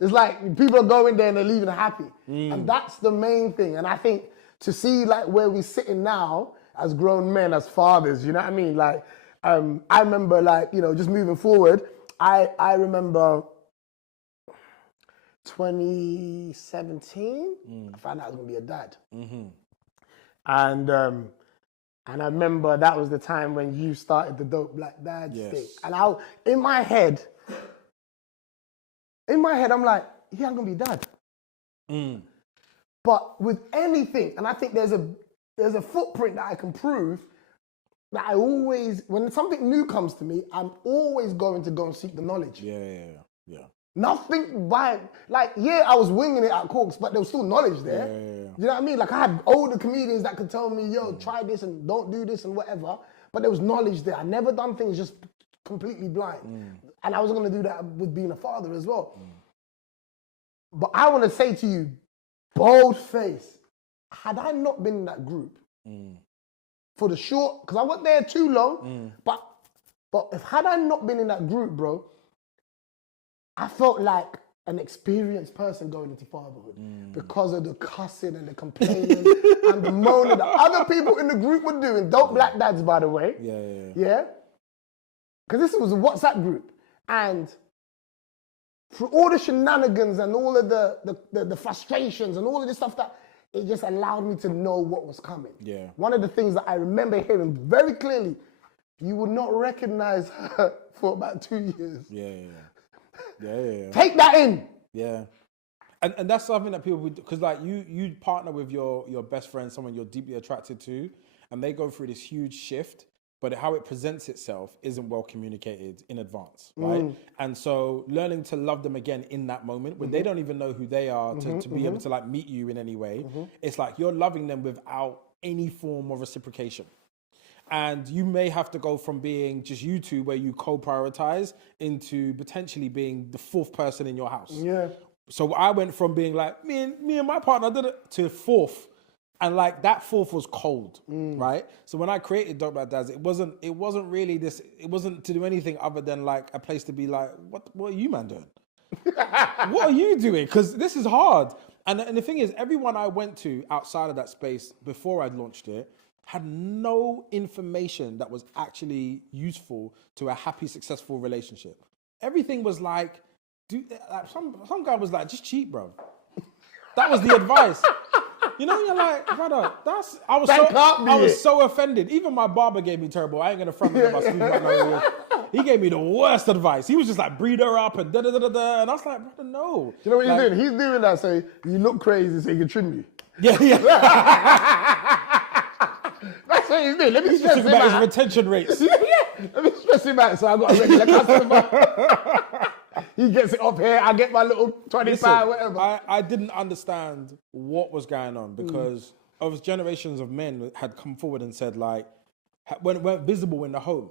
It's like people are going there and they're leaving happy. And that's the main thing. And I think to see like where we're sitting now, as grown men, as fathers, you know what I mean? Like, I remember, like, you know, just moving forward, I remember 2017, I found out I was going to be a dad. And I remember that was the time when you started the Dope Black Dad thing. And in my head, I'm like, yeah, I'm going to be dad. But with anything, and I think there's a footprint that I can prove, that I always, when something new comes to me, I'm always going to go and seek the knowledge. Yeah. Nothing by, like, yeah, I was winging it at Corks, but there was still knowledge there. You know what I mean? Like, I had older comedians that could tell me, yo, try this and don't do this and whatever, but there was knowledge there. I never done things just completely blind. And I was going to do that with being a father as well. But I want to say to you, bold face, had I not been in that group, for the short, because I wasn't there too long, but had I not been in that group, bro, I felt like an experienced person going into fatherhood because of the cussing and the complaining and the moaning that other people in the group were doing. Dope Black Dads, by the way. Yeah? Because this was a WhatsApp group. And through all the shenanigans and all of the frustrations and all of this stuff, that it just allowed me to know what was coming. One of the things that I remember hearing very clearly, you would not recognize her for about 2 years. Take that in. And that's something that people would, because like you partner with your best friend, someone you're deeply attracted to, and they go through this huge shift, but how it presents itself isn't well communicated in advance, right? And so learning to love them again in that moment when they don't even know who they are to be able to like meet you in any way, it's like you're loving them without any form of reciprocation. And you may have to go from being just you two, where you co-prioritize, into potentially being the fourth person in your house. So I went from being like, me and my partner did it, to fourth. And like that fourth was cold, right? So when I created Dope Black Dads, it wasn't really this, it wasn't to do anything other than like a place to be like, what are you man doing? What are you doing? Because this is hard. And the thing is, everyone I went to outside of that space before I'd launched it had no information that was actually useful to a happy, successful relationship. Everything was like, some guy was like, just cheat, bro. That was the advice. You know, you're like, brother, I was so offended. Even my barber gave me terrible. I ain't gonna front him about speaking. He gave me the worst advice. He was just like, breed her up and da-da-da-da-da. And I was like, brother, no. You know what he's doing? He's doing that so you look crazy so he can trim you. That's what he's doing. Let me stress him about out. His retention rates. Let me stress him out so I got a regular customer. He gets it up here, I get my little 25, whatever. I didn't understand what was going on because of generations of men had come forward and said, like, weren't visible in the home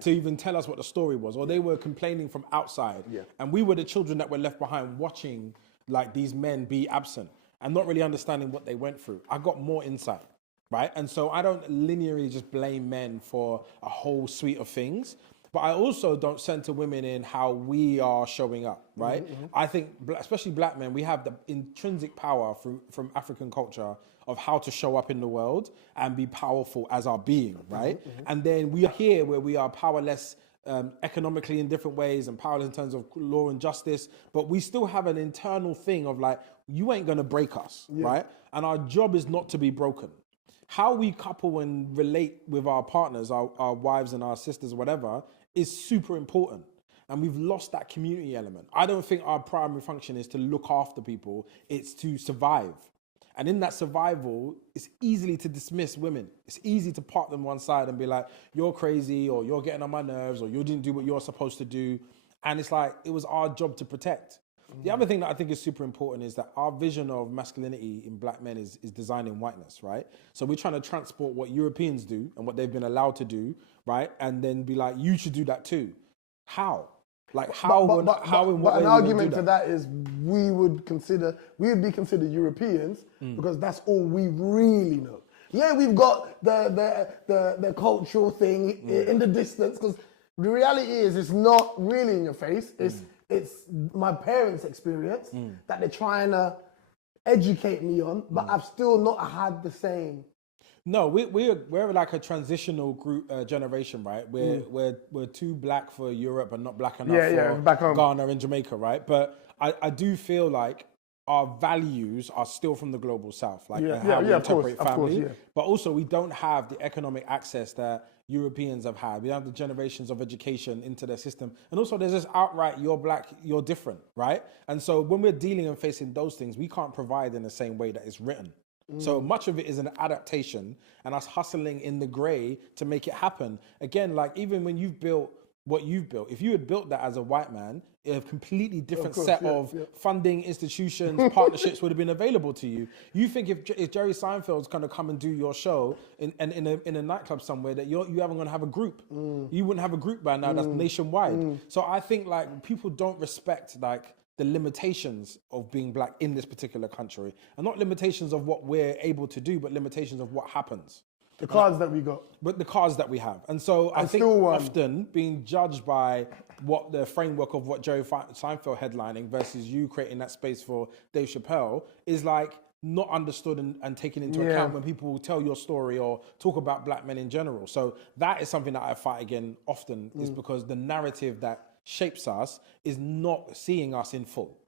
to even tell us what the story was, or they were complaining from outside. And we were the children that were left behind watching like these men be absent and not really understanding what they went through. I got more insight, right? And so I don't linearly just blame men for a whole suite of things. But I also don't center women in how we are showing up, right? I think, especially black men, we have the intrinsic power from African culture of how to show up in the world and be powerful as our being, right? And then we are here where we are powerless economically in different ways and powerless in terms of law and justice, but we still have an internal thing of like, you ain't gonna break us, right? And our job is not to be broken. How we couple and relate with our partners, our wives and our sisters, whatever, is super important. And we've lost that community element. I don't think our primary function is to look after people, it's to survive. And in that survival, it's easily to dismiss women. It's easy to park them one side and be like, you're crazy, or you're getting on my nerves, or you didn't do what you're supposed to do. And it's like, it was our job to protect. The other thing that I think is super important is that our vision of masculinity in black men is designed in whiteness, right? So we're trying to transport what Europeans do and what they've been allowed to do, right? And then be like, you should do that too. How? Like how? But an argument to that is we would be considered Europeans because that's all we really know. Yeah, we've got the cultural thing in the distance, because the reality is it's not really in your face. It's my parents' experience that they're trying to educate me on, but I've still not had the same. No, we're like a transitional group generation, right? We're too black for Europe and not black enough for back home. Ghana and Jamaica, right? But I do feel like our values are still from the global south, like how we interpret family. But also we don't have the economic access that Europeans have had. We don't have the generations of education into their system. And also there's this outright, you're black, you're different, right? And so when we're dealing and facing those things, we can't provide in the same way that it's written. So much of it is an adaptation and us hustling in the grey to make it happen. Again, like even when you've built what you've built, if you had built that as a white man, a completely different set of funding, institutions, partnerships would have been available to you. You think if Jerry Seinfeld's going to come and do your show in a nightclub somewhere, that you haven't going to have a group. You wouldn't have a group by now that's nationwide. So I think like people don't respect like the limitations of being black in this particular country, and not limitations of what we're able to do, but limitations of what happens. The cards that we got. But the cards that we have. And so I think often being judged by what the framework of what Jerry Seinfeld headlining versus you creating that space for Dave Chappelle is like not understood and taken into account when people tell your story or talk about black men in general. So that is something that I fight again often, is because the narrative that shapes us is not seeing us in full.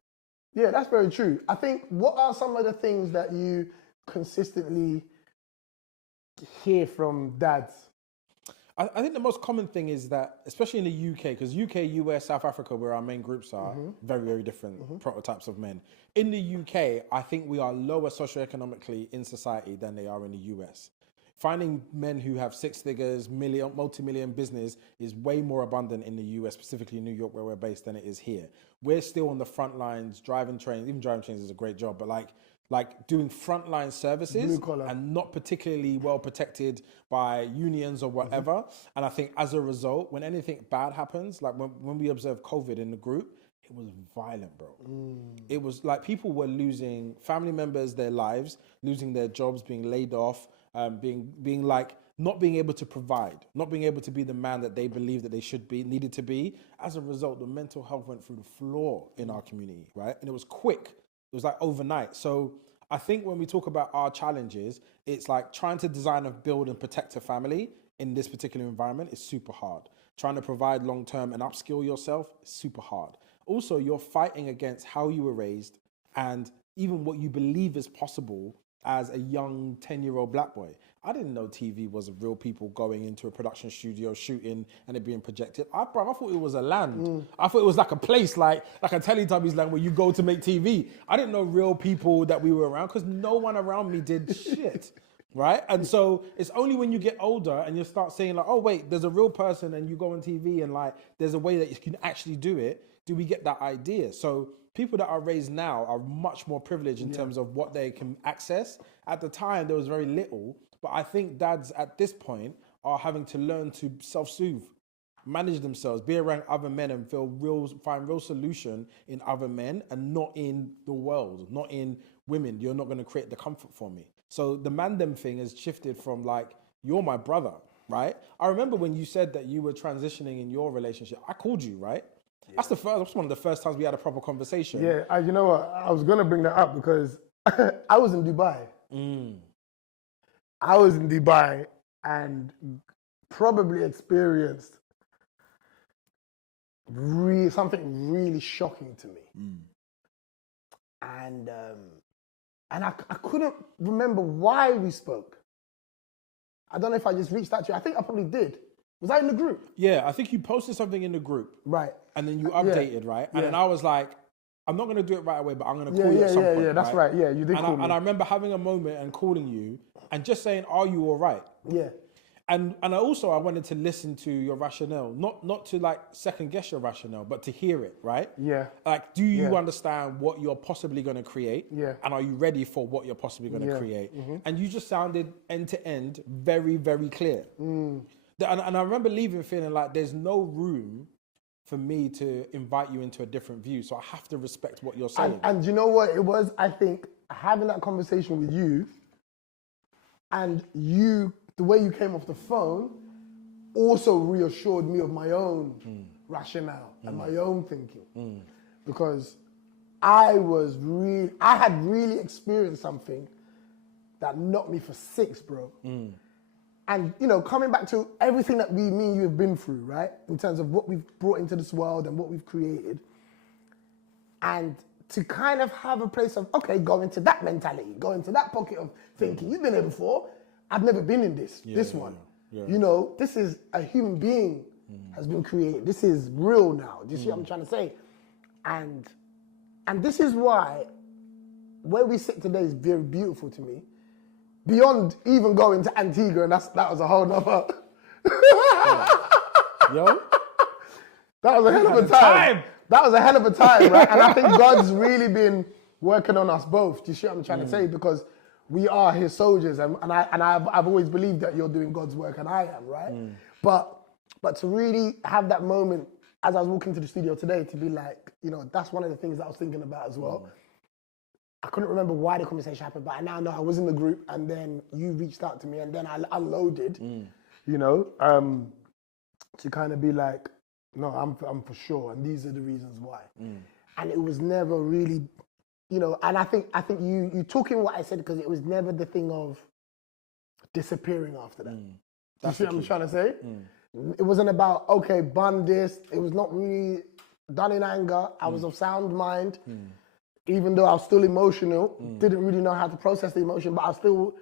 Yeah, that's very true. I think, what are some of the things that you consistently hear from dads? I think the most common thing is that, especially in the UK, because UK, US, South Africa, where our main groups are, very, very different prototypes of men. In the UK, I think we are lower socioeconomically in society than they are in the US. Finding men who have six figures, multi-million business is way more abundant in the US, specifically in New York, where we're based, than it is here. We're still on the front lines, driving trains. Even driving trains is a great job, but like doing frontline services and not particularly well protected by unions or whatever. And I think as a result, when anything bad happens, like when we observed COVID in the group, it was violent, bro. It was like people were losing family members, their lives, losing their jobs, being laid off, being like not being able to provide, not being able to be the man that they believe that they should be, needed to be. As a result, the mental health went through the floor in our community, right? And it was quick. It was like overnight. So I think when we talk about our challenges, it's like trying to design and build and protect a family in this particular environment is super hard. Trying to provide long-term and upskill yourself is super hard. Also, you're fighting against how you were raised and even what you believe is possible as a young 10-year-old black boy. I didn't know TV was real people going into a production studio, shooting, and it being projected. I thought it was a land. I thought it was like a place, like a Teletubbies land where you go to make TV. I didn't know real people that we were around because no one around me did shit, right? And so it's only when you get older and you start saying like, oh wait, there's a real person, and you go on TV and like there's a way that you can actually do it, do we get that idea? So people that are raised now are much more privileged in terms of what they can access. At the time, there was very little, but I think dads at this point are having to learn to self-soothe, manage themselves, be around other men and find real solution in other men and not in the world, not in women. You're not going to create the comfort for me. So the mandem thing has shifted from like, you're my brother, right? I remember when you said that you were transitioning in your relationship, I called you, right? Yeah. That's one of the first times we had a proper conversation. Yeah, you know what? I was going to bring that up because I was in Dubai. I was in Dubai and probably experienced something really shocking to me. And I couldn't remember why we spoke. I don't know if I just reached out to you. I think I probably did. Was I in the group? Yeah, I think you posted something in the group. Right. And then you updated, right? And then I was like, I'm not going to do it right away, but I'm going to call you at some point. Yeah, that's right. Yeah, you did call me. And I remember having a moment and calling you and just saying, are you all right? Yeah. And I wanted to listen to your rationale, not to like second guess your rationale, but to hear it, right? Yeah. Like, do you understand what you're possibly going to create? Yeah. And are you ready for what you're possibly going to create? And you just sounded end to end very, very clear. And I remember leaving feeling like there's no room for me to invite you into a different view. So I have to respect what you're saying. And you know what it was? I think having that conversation with you and the way you came off the phone also reassured me of my own rationale and my own thinking. Because I had really experienced something that knocked me for 6, bro. And, you know, coming back to everything that me and you have been through, right? In terms of what we've brought into this world and what we've created. And to kind of have a place of, okay, go into that mentality, go into that pocket of thinking, you've been here before, I've never been in this one. Yeah. You know, this is a human being has been created. This is real now. Do you see what I'm trying to say? And this is why where we sit today is very beautiful to me. Beyond even going to Antigua, and that was a whole nother. Yo, that was a hell of a time. That was a hell of a time, right? And I think God's really been working on us both. Do you see what I'm trying to say? Because we are His soldiers, and I've always believed that you're doing God's work, and I am, right? But to really have that moment as I was walking to the studio today, to be like, you know, that's one of the things that I was thinking about as well. I couldn't remember why the conversation happened, but I now know I was in the group, and then you reached out to me, and then I unloaded, you know, to kind of be like, no, I'm for sure, and these are the reasons why. And it was never really, you know, and I think you took in what I said, because it was never the thing of disappearing after that. You see what I'm trying to say? It wasn't about, okay, bun this. It was not really done in anger. I was of sound mind. Even though I was still emotional, didn't really know how to process the emotion, but I still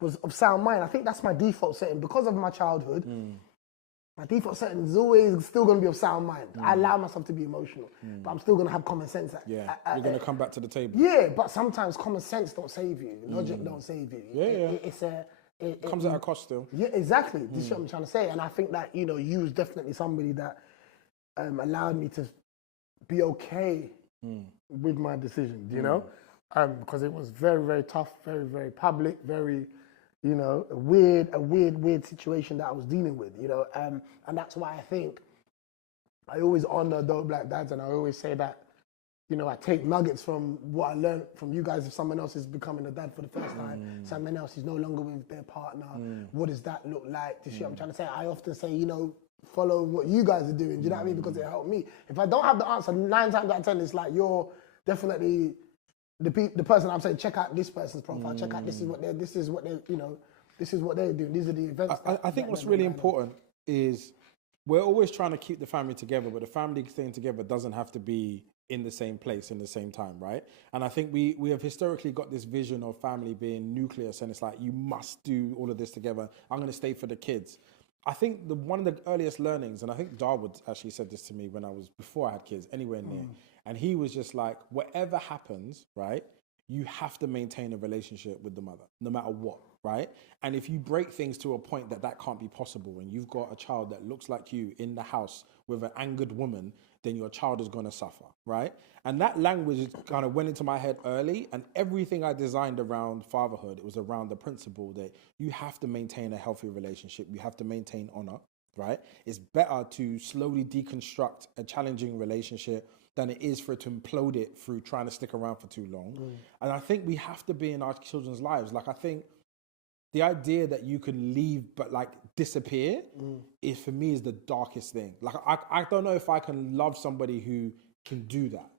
was of sound mind. I think that's my default setting. Because of my childhood, my default setting is always still going to be of sound mind. I allow myself to be emotional, but I'm still going to have common sense. You're going to come back to the table. Yeah, but sometimes common sense don't save you. Logic don't save you. It comes at a cost still. Yeah, exactly. This is what I'm trying to say. And I think that, you know, you was definitely somebody that allowed me to be okay with my decision, you know? Because it was very, very tough, very, very public, very, you know, a weird situation that I was dealing with, you know? And that's why I think I always honor Dope Black Dads, and I always say that, you know, I take nuggets from what I learned from you guys. If someone else is becoming a dad for the first time, someone else is no longer with their partner, what does that look like? Do you see what I'm trying to say? I often say, you know, follow what you guys are doing. Do you know what I mean? Because it helped me. If I don't have the answer, 9 times out of 10, it's like you're definitely the person I'm saying, check out this person's profile, check out this is what they're you know, this is what they're doing. These are the events. I think what's really important is we're always trying to keep the family together, but the family staying together doesn't have to be in the same place in the same time, right? And I think we have historically got this vision of family being nucleus, and it's like, you must do all of this together. I'm going to stay for the kids. I think one of the earliest learnings, and I think Darwood actually said this to me before I had kids, anywhere near, and he was just like, whatever happens, right, you have to maintain a relationship with the mother, no matter what, right? And if you break things to a point that can't be possible, and you've got a child that looks like you in the house with an angered woman, then your child is going to suffer, right? And that language kind of went into my head early, and everything I designed around fatherhood, it was around the principle that you have to maintain a healthy relationship. You have to maintain honor, right? It's better to slowly deconstruct a challenging relationship than it is for it to implode it through trying to stick around for too long. And I think we have to be in our children's lives. Like, I think the idea that you can leave but like disappear is, for me, is the darkest thing. Like, I don't know if I can love somebody who can do that,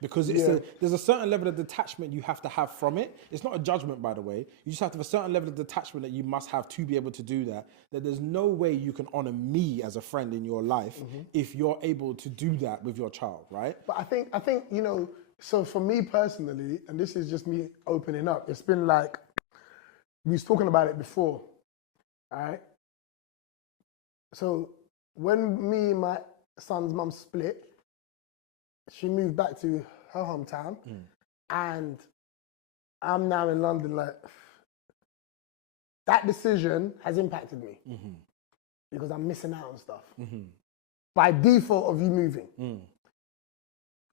because there's a certain level of detachment you have to have from it. It's not a judgment, by the way. You just have to have a certain level of detachment that you must have to be able to do that. That there's no way you can honor me as a friend in your life if you're able to do that with your child, right? But I think you know, so for me personally, and this is just me opening up, it's been like, we was talking about it before, all right? So when me and my son's mum split, she moved back to her hometown, and I'm now in London. Like, that decision has impacted me because I'm missing out on stuff by default of you moving.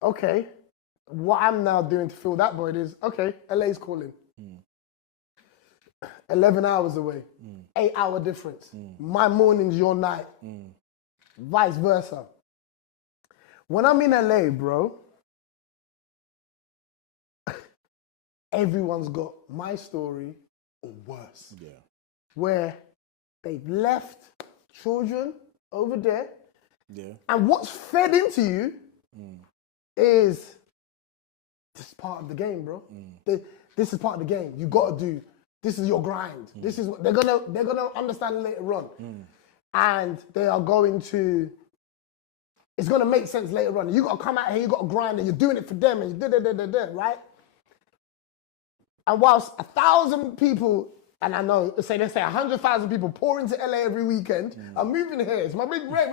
Okay, what I'm now doing to fill that void is, okay, LA's calling. 11 hours away, 8-hour difference. My morning's your night, vice versa. When I'm in LA, bro, everyone's got my story or worse. Yeah. Where they've left children over there, and what's fed into you is this is part of the game, bro. This is part of the game. You got to do This is your grind. This is what they're gonna understand later on, and they are going to. It's gonna make sense later on. You gotta come out here. You gotta grind, and you're doing it for them, and you right. And whilst 1,000 people, and I know, let's say 100,000 people pour into LA every weekend. I'm moving here. It's my big break.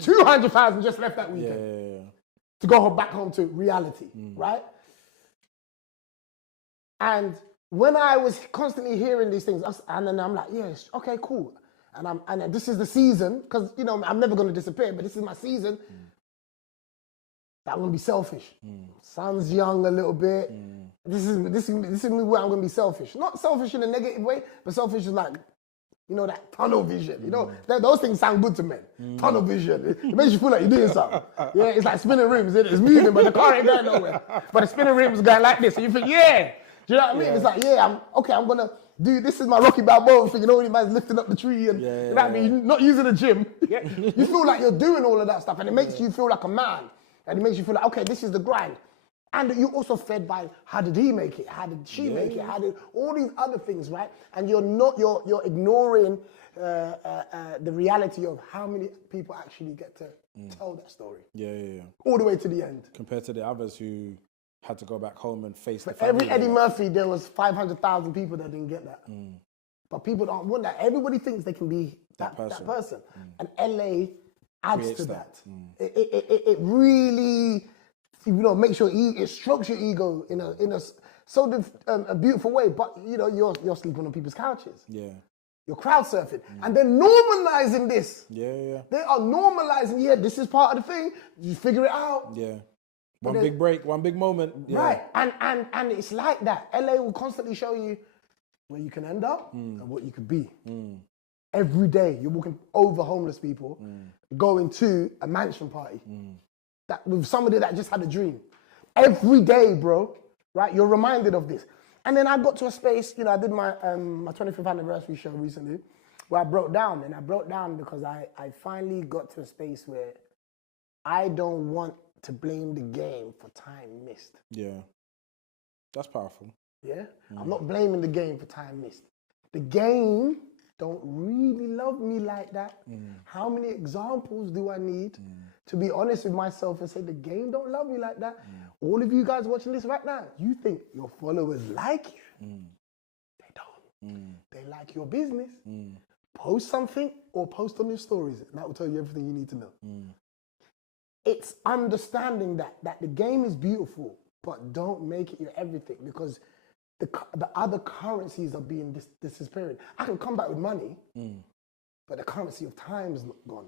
200,000 just left that weekend to go back home to reality, right? And when I was constantly hearing these things, and then I'm like, yes, okay, cool. And this is the season, because I'm never going to disappear, but this is my season. That I'm going to be selfish. Son's young a little bit. This is me where I'm going to be selfish. Not selfish in a negative way, but selfish is like, that tunnel vision. Those things sound good to men. Tunnel vision. It makes you feel like you're doing something. Yeah, it's like spinning rims. It's moving, but the car ain't going nowhere. But the spinning rims going like this, and you think, yeah. Do you know what I mean? It's like, I'm going to do, this is my Rocky Balboa thing. When man's lifting up the tree and, you know what I mean? You're not using the gym. You feel like you're doing all of that stuff, and it makes you feel like a man. And it makes you feel like, okay, this is the grind. And you're also fed by, how did he make it? How did she make it? How did all these other things, right? And you're ignoring the reality of how many people actually get to tell that story. All the way to the end. Compared to the others who had to go back home and face the family. Every Eddie Murphy, there was 500,000 people that didn't get that. But people don't want that. Everybody thinks they can be that person. And LA adds creates to that. It really, makes it strokes your ego in a beautiful way. But you're sleeping on people's couches. You're crowd surfing, and they're normalizing this. They are normalizing. This is part of the thing. You figure it out. One big break, one big moment. Right, and it's like that. LA will constantly show you where you can end up and what you could be. Every day you're walking over homeless people, going to a mansion party that with somebody that just had a dream. Every day, bro, right? You're reminded of this. And then I got to a space, I did my 25th anniversary show recently where I broke down. And I broke down because I finally got to a space where I don't want to blame the game for time missed. That's powerful. I'm not blaming the game for time missed. The game don't really love me like that. How many examples do I need to be honest with myself and say the game don't love me like that? All of you guys watching this right now, you think your followers like you. They don't. They like your business. Post something or post on your stories, and that will tell you everything you need to know. It's understanding that the game is beautiful, but don't make it your everything, because the other currencies are being disappearing. I can come back with money, but the currency of time is gone.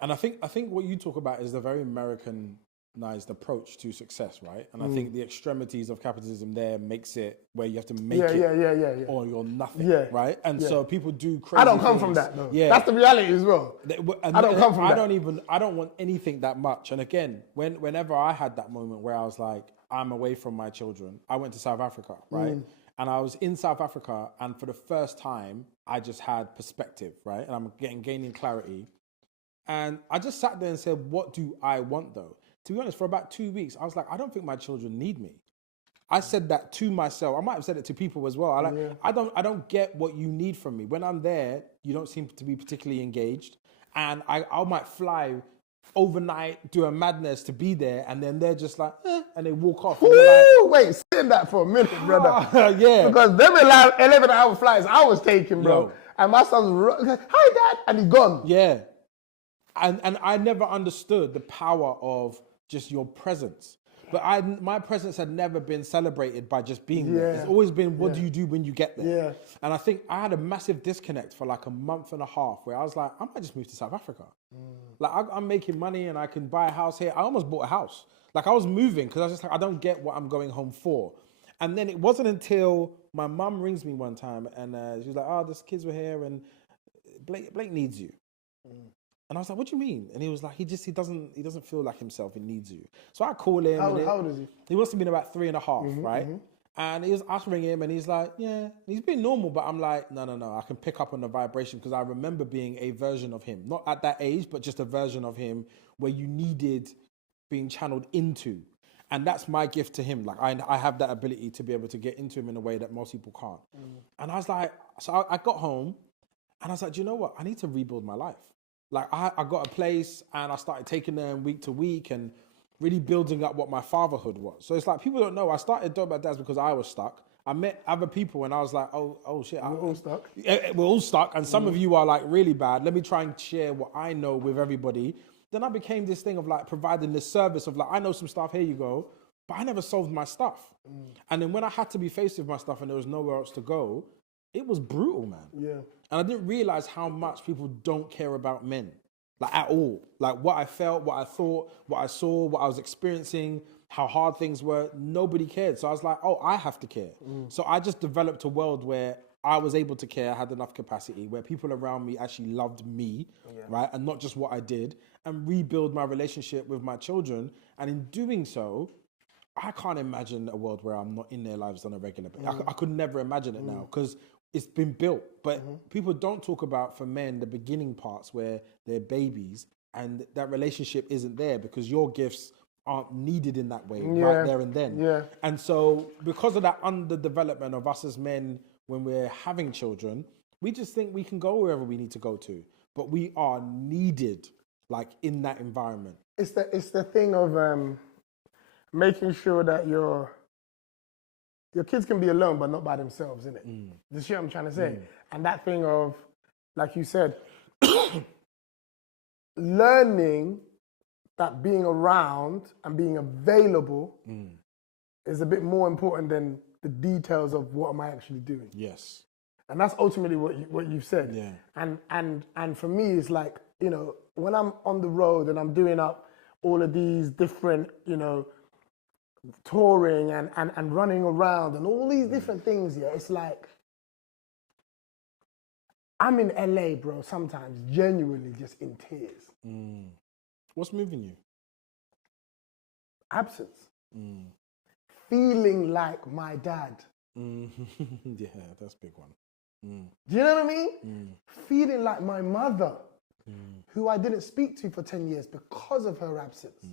And I think what you talk about is the very Americanized approach to success, right? And I think the extremities of capitalism there makes it where you have to make it or you're nothing, right? And so people do crazy I don't come things. From that, though. That's the reality as well. I don't come from that. I don't want anything that much. And again, whenever I had that moment where I was like, I'm away from my children, I went to South Africa, right? And I was in South Africa, and for the first time, I just had perspective, right? And I'm gaining clarity. And I just sat there and said, what do I want, though? To be honest, for about 2 weeks, I was like, I don't think my children need me. I said that to myself. I might have said it to people as well. I don't get what you need from me. When I'm there, you don't seem to be particularly engaged. And I might fly overnight, do a madness to be there, and then they're just like, and they walk off. Wait, sit in that for a minute, brother. Because them 11-hour flights I was taking, bro. And my son's like, hi, Dad, and he's gone. And I never understood the power of just your presence. But my presence had never been celebrated by just being there. It's always been, what do you do when you get there? And I think I had a massive disconnect for like a month and a half where I was like, I might just move to South Africa. Like I'm making money and I can buy a house here. I almost bought a house. Like I was moving because I was just like, I don't get what I'm going home for. And then it wasn't until my mum rings me one time and she was like, oh, the kids were here and Blake needs you. And I was like, what do you mean? And he was like, he doesn't feel like himself. He needs you. So I call him. How old is he? He must have been about 3.5, right? And he was asking him and he's like, yeah. He's been normal, but I'm like, no. I can pick up on the vibration because I remember being a version of him. Not at that age, but just a version of him where you needed being channeled into. And that's my gift to him. Like I have that ability to be able to get into him in a way that most people can't. And I was like, so I got home and I was like, do you know what? I need to rebuild my life. Like I got a place and I started taking them week to week and really building up what my fatherhood was. So it's like, people don't know, I started Dope Bad Dads because I was stuck. I met other people and I was like, oh shit. We're all stuck. We're all stuck. And some of you are like really bad. Let me try and share what I know with everybody. Then I became this thing of like providing this service of like, I know some stuff, here you go. But I never solved my stuff. And then when I had to be faced with my stuff and there was nowhere else to go, it was brutal, man. Yeah. And I didn't realize how much people don't care about men, like at all. Like what I felt, what I thought, what I saw, what I was experiencing, how hard things were, nobody cared. So I was like, oh, I have to care. So I just developed a world where I was able to care, I had enough capacity, where people around me actually loved me, right? And not just what I did, and rebuild my relationship with my children. And in doing so, I can't imagine a world where I'm not in their lives on a regular basis. I could never imagine it now because it's been built. But people don't talk about, for men, the beginning parts where they're babies and that relationship isn't there because your gifts aren't needed in that way right there and then. Yeah. And so because of that underdevelopment of us as men when we're having children, we just think we can go wherever we need to go to. But we are needed like in that environment. It's the thing of making sure that your kids can be alone but not by themselves, isn't it? The shit I'm trying to say. And that thing of, like you said, learning that being around and being available is a bit more important than the details of what am I actually doing. Yes. And that's ultimately what you've said. Yeah. And for me, it's like, you know, when I'm on the road and I'm doing up all of these different, you know, touring and running around and all these different things, yeah, it's like, I'm in LA, bro, sometimes genuinely just in tears. What's moving you? Absence. Feeling like my dad. Yeah, that's a big one. Do you know what I mean? Feeling like my mother, who I didn't speak to for 10 years because of her absence.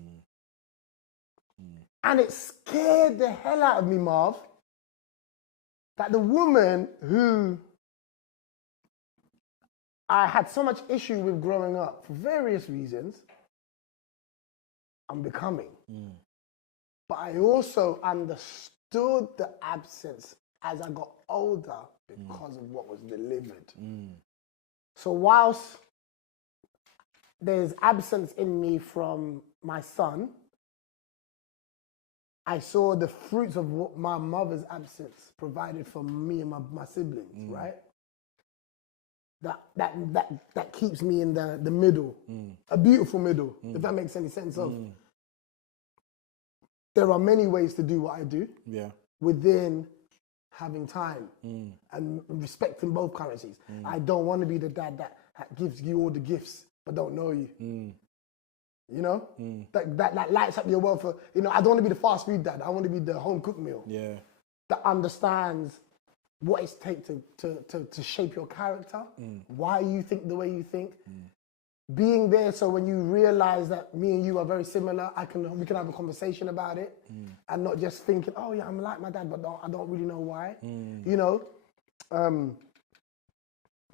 And it scared the hell out of me, Marv, that the woman who I had so much issue with growing up for various reasons, I'm becoming. But I also understood the absence as I got older because of what was delivered. So whilst there's absence in me from my son, I saw the fruits of what my mother's absence provided for me and my siblings, right? That keeps me in the middle, a beautiful middle, if that makes any sense of. There are many ways to do what I do within having time and respecting both currencies. I don't want to be the dad that gives you all the gifts but don't know you. You know? That lights up your world for, you know, I don't want to be the fast food dad. I want to be the home cooked meal. That understands what it takes to shape your character, why you think the way you think. Being there so when you realize that me and you are very similar, we can have a conversation about it and not just thinking, oh yeah, I'm like my dad, but I don't really know why. You know?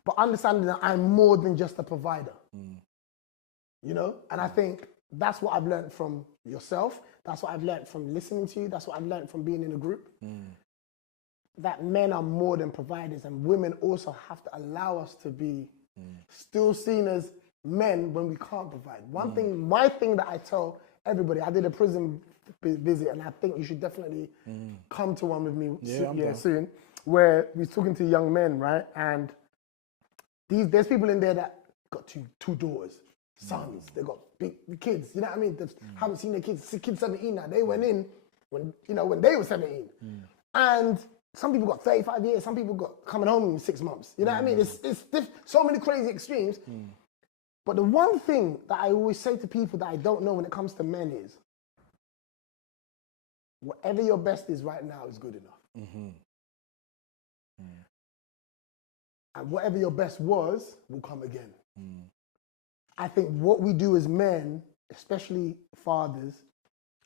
But understanding that I'm more than just a provider. You know? And I think that's what I've learned from yourself. That's what I've learned from listening to you. That's what I've learned from being in a group. That men are more than providers, and women also have to allow us to be still seen as men when we can't provide. My thing that I tell everybody, I did a prison visit, and I think you should definitely come to one with me soon, where we're talking to young men, right? And there's people in there that got two daughters, sons, they got big kids, you know what I mean? They haven't seen their kids 17 now. They went in when they were 17. And some people got 35 years, some people got coming home in 6 months. You know what I mean? It's so many crazy extremes. But the one thing that I always say to people that I don't know when it comes to men is, whatever your best is right now is good enough. And whatever your best was will come again. I think what we do as men, especially fathers,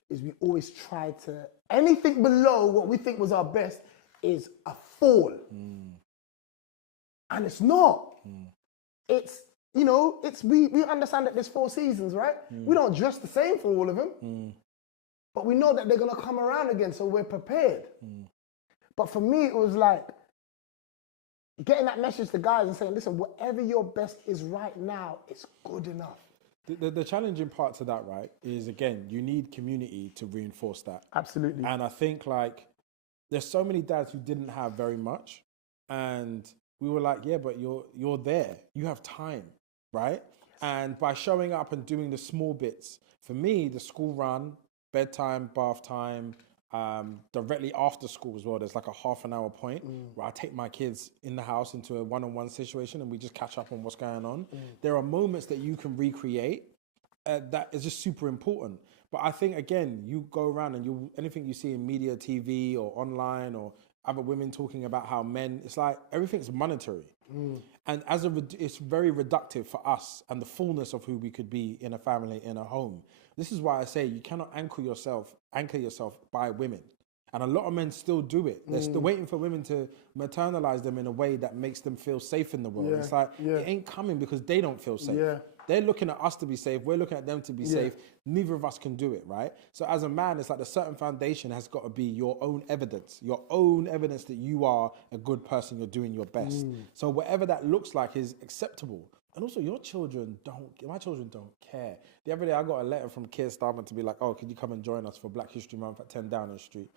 is we always try to, anything below what we think was our best is a fall. And it's not. It's, you know, we understand that there's 4 seasons, right? We don't dress the same for all of them. But we know that they're going to come around again, so we're prepared. But for me, it was like getting that message to guys and saying, listen, whatever your best is right now, it's good enough. The challenging part to that, right, is, again, you need community to reinforce that. Absolutely. And I think, like, there's so many dads who didn't have very much. And we were like, yeah, but you're there. You have time, right? And by showing up and doing the small bits, for me, the school run, bedtime, bath time, directly after school as well, there's like a half an hour point where I take my kids in the house into a one-on-one situation and we just catch up on what's going on. There are moments that you can recreate that is just super important. But I think, again, you go around and anything you see in media, TV or online or other women talking about how men, it's like everything's monetary. And it's very reductive for us and the fullness of who we could be in a family, in a home. This is why I say you cannot anchor yourself by women. And a lot of men still do it. They're still waiting for women to maternalize them in a way that makes them feel safe in the world. It's like, it ain't coming because they don't feel safe. They're looking at us to be safe. We're looking at them to be safe. Neither of us can do it, right? So as a man, it's like the certain foundation has got to be your own evidence that you are a good person, you're doing your best. So whatever that looks like is acceptable. And also my children don't care. The other day I got a letter from Keir Starmer to be like, oh, could you come and join us for Black History Month at 10 Downing Street?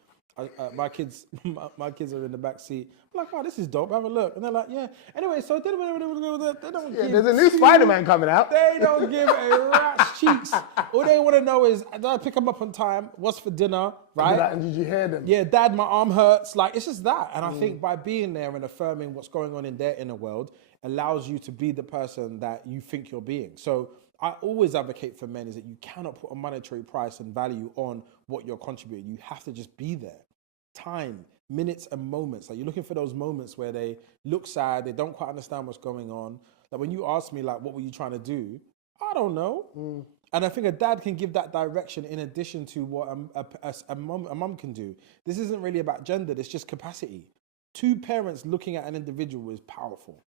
My kids are in the back seat. I'm like, oh, this is dope. Have a look. And they're like, yeah. Anyway, so they don't give. There's a new Spider-Man coming out. They don't give a rat's cheeks. All they want to know is, did I pick them up on time? What's for dinner? Right? And did you hear them? Yeah, Dad, my arm hurts. Like, it's just that. And I think by being there and affirming what's going on in their inner world allows you to be the person that you think you're being. So I always advocate for men is that you cannot put a monetary price and value on what you're contributing. You have to just be there. Time, minutes and moments. Like, you're looking for those moments where they look sad, they don't quite understand what's going on. Like, when you ask me, like, what were you trying to do? I don't know. And I think a dad can give that direction in addition to what a mum can do. This isn't really about gender, it's just capacity. 2 parents looking at an individual is powerful.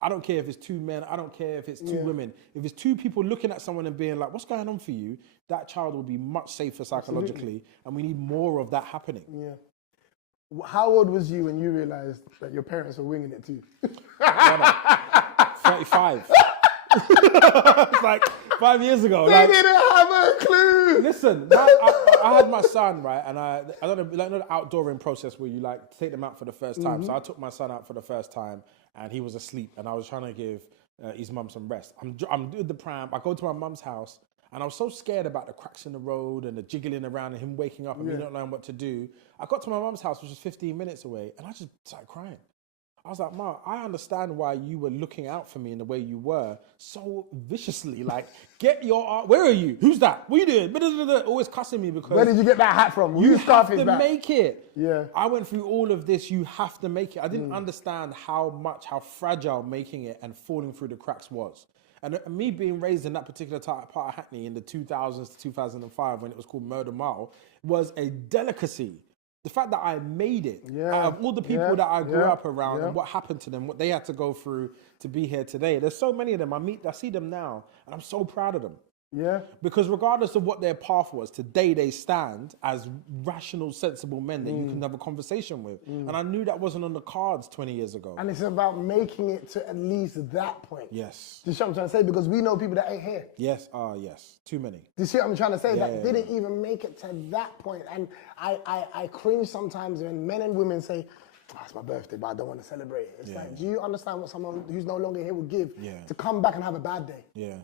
I don't care if it's 2 men, I don't care if it's 2 women. If it's 2 people looking at someone and being like, what's going on for you? That child will be much safer psychologically. And we need more of that happening. Yeah. How old was you when you realized that your parents were winging it too? 35. It's like 5 years ago. They didn't have a clue. Listen, I had my son, right? And I don't know, like, the outdooring process where you like take them out for the first time. So I took my son out for the first time and he was asleep and I was trying to give his mum some rest. I'm doing the pram. I go to my mum's house and I was so scared about the cracks in the road and the jiggling around and him waking up and me not knowing what to do. I got to my mum's house, which was 15 minutes away, and I just started crying. I was like, Ma, I understand why you were looking out for me in the way you were so viciously. Like, get your, where are you? Who's that? What are you doing? Always cussing me because. Where did you get that hat from? You have to make it. Yeah. I went through all of this. You have to make it. I didn't understand how fragile making it and falling through the cracks was. And me being raised in that particular part of Hackney in the 2000s to 2005 when it was called Murder Mile was a delicacy. The fact that I made it, out of all the people that I grew up around and what happened to them, what they had to go through to be here today. There's so many of them. I see them now and I'm so proud of them. Yeah. Because regardless of what their path was, today they stand as rational, sensible men that you can have a conversation with. And I knew that wasn't on the cards 20 years ago. And it's about making it to at least that point. Yes. Do you see what I'm trying to say? Because we know people that ain't here. Yes, yes. Too many. Do you see what I'm trying to say? That didn't even make it to that point. And I cringe sometimes when men and women say, oh, it's my birthday, but I don't want to celebrate it. It's like, do you understand what someone who's no longer here would give to come back and have a bad day? Yeah.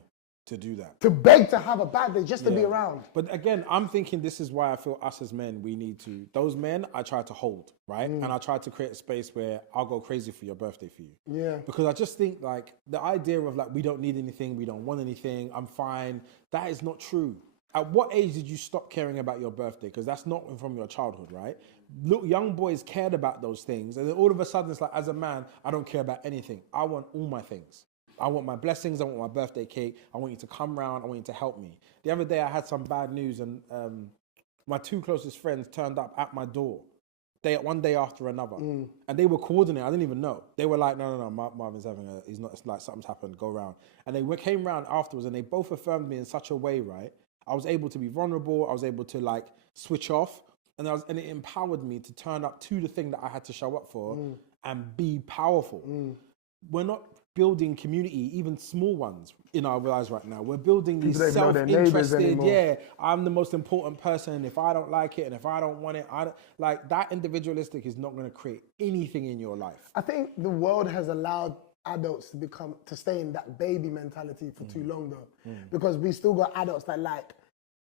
To do that. To beg to have a bad day just to be around. But again, I'm thinking this is why I feel us as men, we need to, those men I try to hold, right? And I try to create a space where I'll go crazy for your birthday for you. Yeah. Because I just think like the idea of like, we don't need anything, we don't want anything, I'm fine. That is not true. At what age did you stop caring about your birthday? Because that's not from your childhood, right? Look, young boys cared about those things. And then all of a sudden it's like, as a man, I don't care about anything. I want all my things. I want my blessings, I want my birthday cake, I want you to come round, I want you to help me. The other day I had some bad news and my two closest friends turned up at my door. One day after another, and they were coordinating. I didn't even know. They were like, no, Marvin's he's not. It's like something's happened. Go round, and they came round afterwards, and they both affirmed me in such a way, right? I was able to be vulnerable. I was able to like switch off, and it empowered me to turn up to the thing that I had to show up for and be powerful. We're not building community, even small ones, in our lives right now. We're building these self-interested, I'm the most important person. If I don't like it and if I don't want it, that individualistic is not going to create anything in your life. I think the world has allowed adults to stay in that baby mentality for too long though. Because we still got adults that like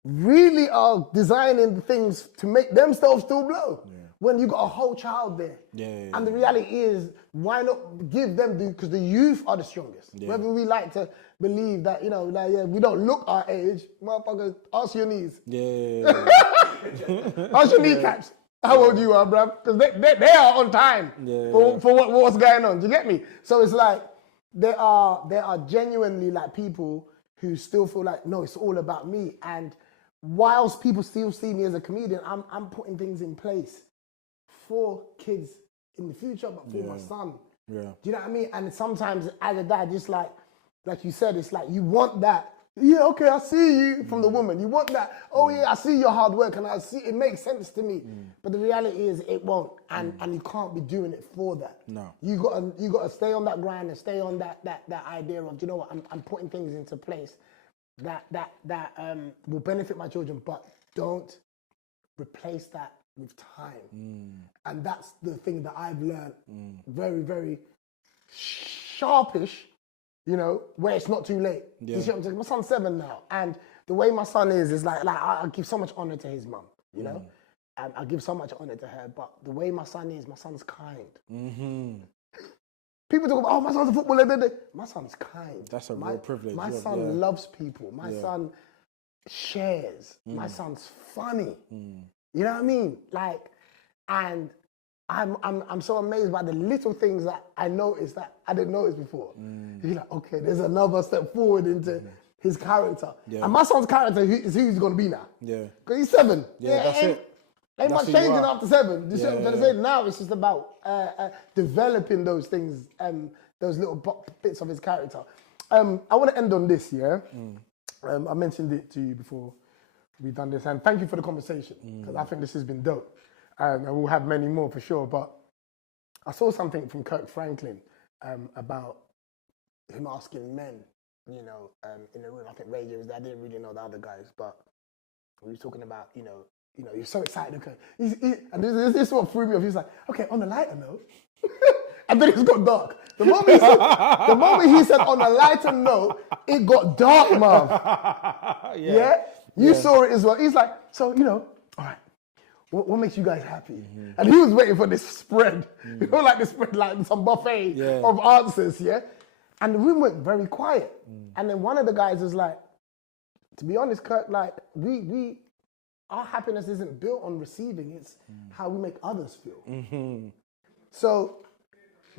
really are designing things to make themselves still blow. When you got a whole child there. And the reality is, why not give them because the youth are the strongest. Whether we like to believe that, we don't look our age, motherfuckers, ask your knees. Ask your kneecaps. How old you are, bruv? Because they are on time for what's going on. Do you get me? So it's like, there are genuinely like people who still feel like, no, it's all about me. And whilst people still see me as a comedian, I'm putting things in place for kids in the future, but for my son. Do you know what I mean? And sometimes as a dad, just like you said, it's like you want that. Yeah, okay, I see you from the woman. You want that. Oh yeah, I see your hard work and I see it makes sense to me. But the reality is it won't, and you can't be doing it for that. No. You gotta stay on that grind and stay on that idea of, you know what, I'm putting things into place that will benefit my children, but don't replace that with time. And that's the thing that I've learned very, very sharpish, where it's not too late. You see what I'm saying? My son's 7 now, and the way my son is like I give so much honor to his mum, and I give so much honor to her, but the way my son's kind. People talk about, oh, my son's a footballer. My son's kind. That's a real privilege. My son loves people. My son shares. My son's funny. You know what I mean? Like, and I'm so amazed by the little things that I noticed that I didn't notice before. You're like, okay, there's another step forward into his character. And my son's character is who he's going to be now. Because he's 7. That's it. Ain't much changing after 7. You see what I'm trying to say? Now it's just about developing those things, those little bits of his character. I want to end on this, I mentioned it to you before we've done this, and thank you for the conversation, because I think this has been dope. And we'll have many more for sure, but I saw something from Kirk Franklin about him asking men, in the room. I think Radio was there. I didn't really know the other guys, but we were talking about, you're so excited. Okay. And this is what threw me off. He was like, okay, on a lighter note. And then it got dark. The moment he said on a lighter note, it got dark, man. You saw it as well. He's like, so, all right, what makes you guys happy? And he was waiting for this spread, like this spread, like some buffet of answers, And the room went very quiet. And then one of the guys was like, to be honest, Kirk, like, our happiness isn't built on receiving, it's how we make others feel. So,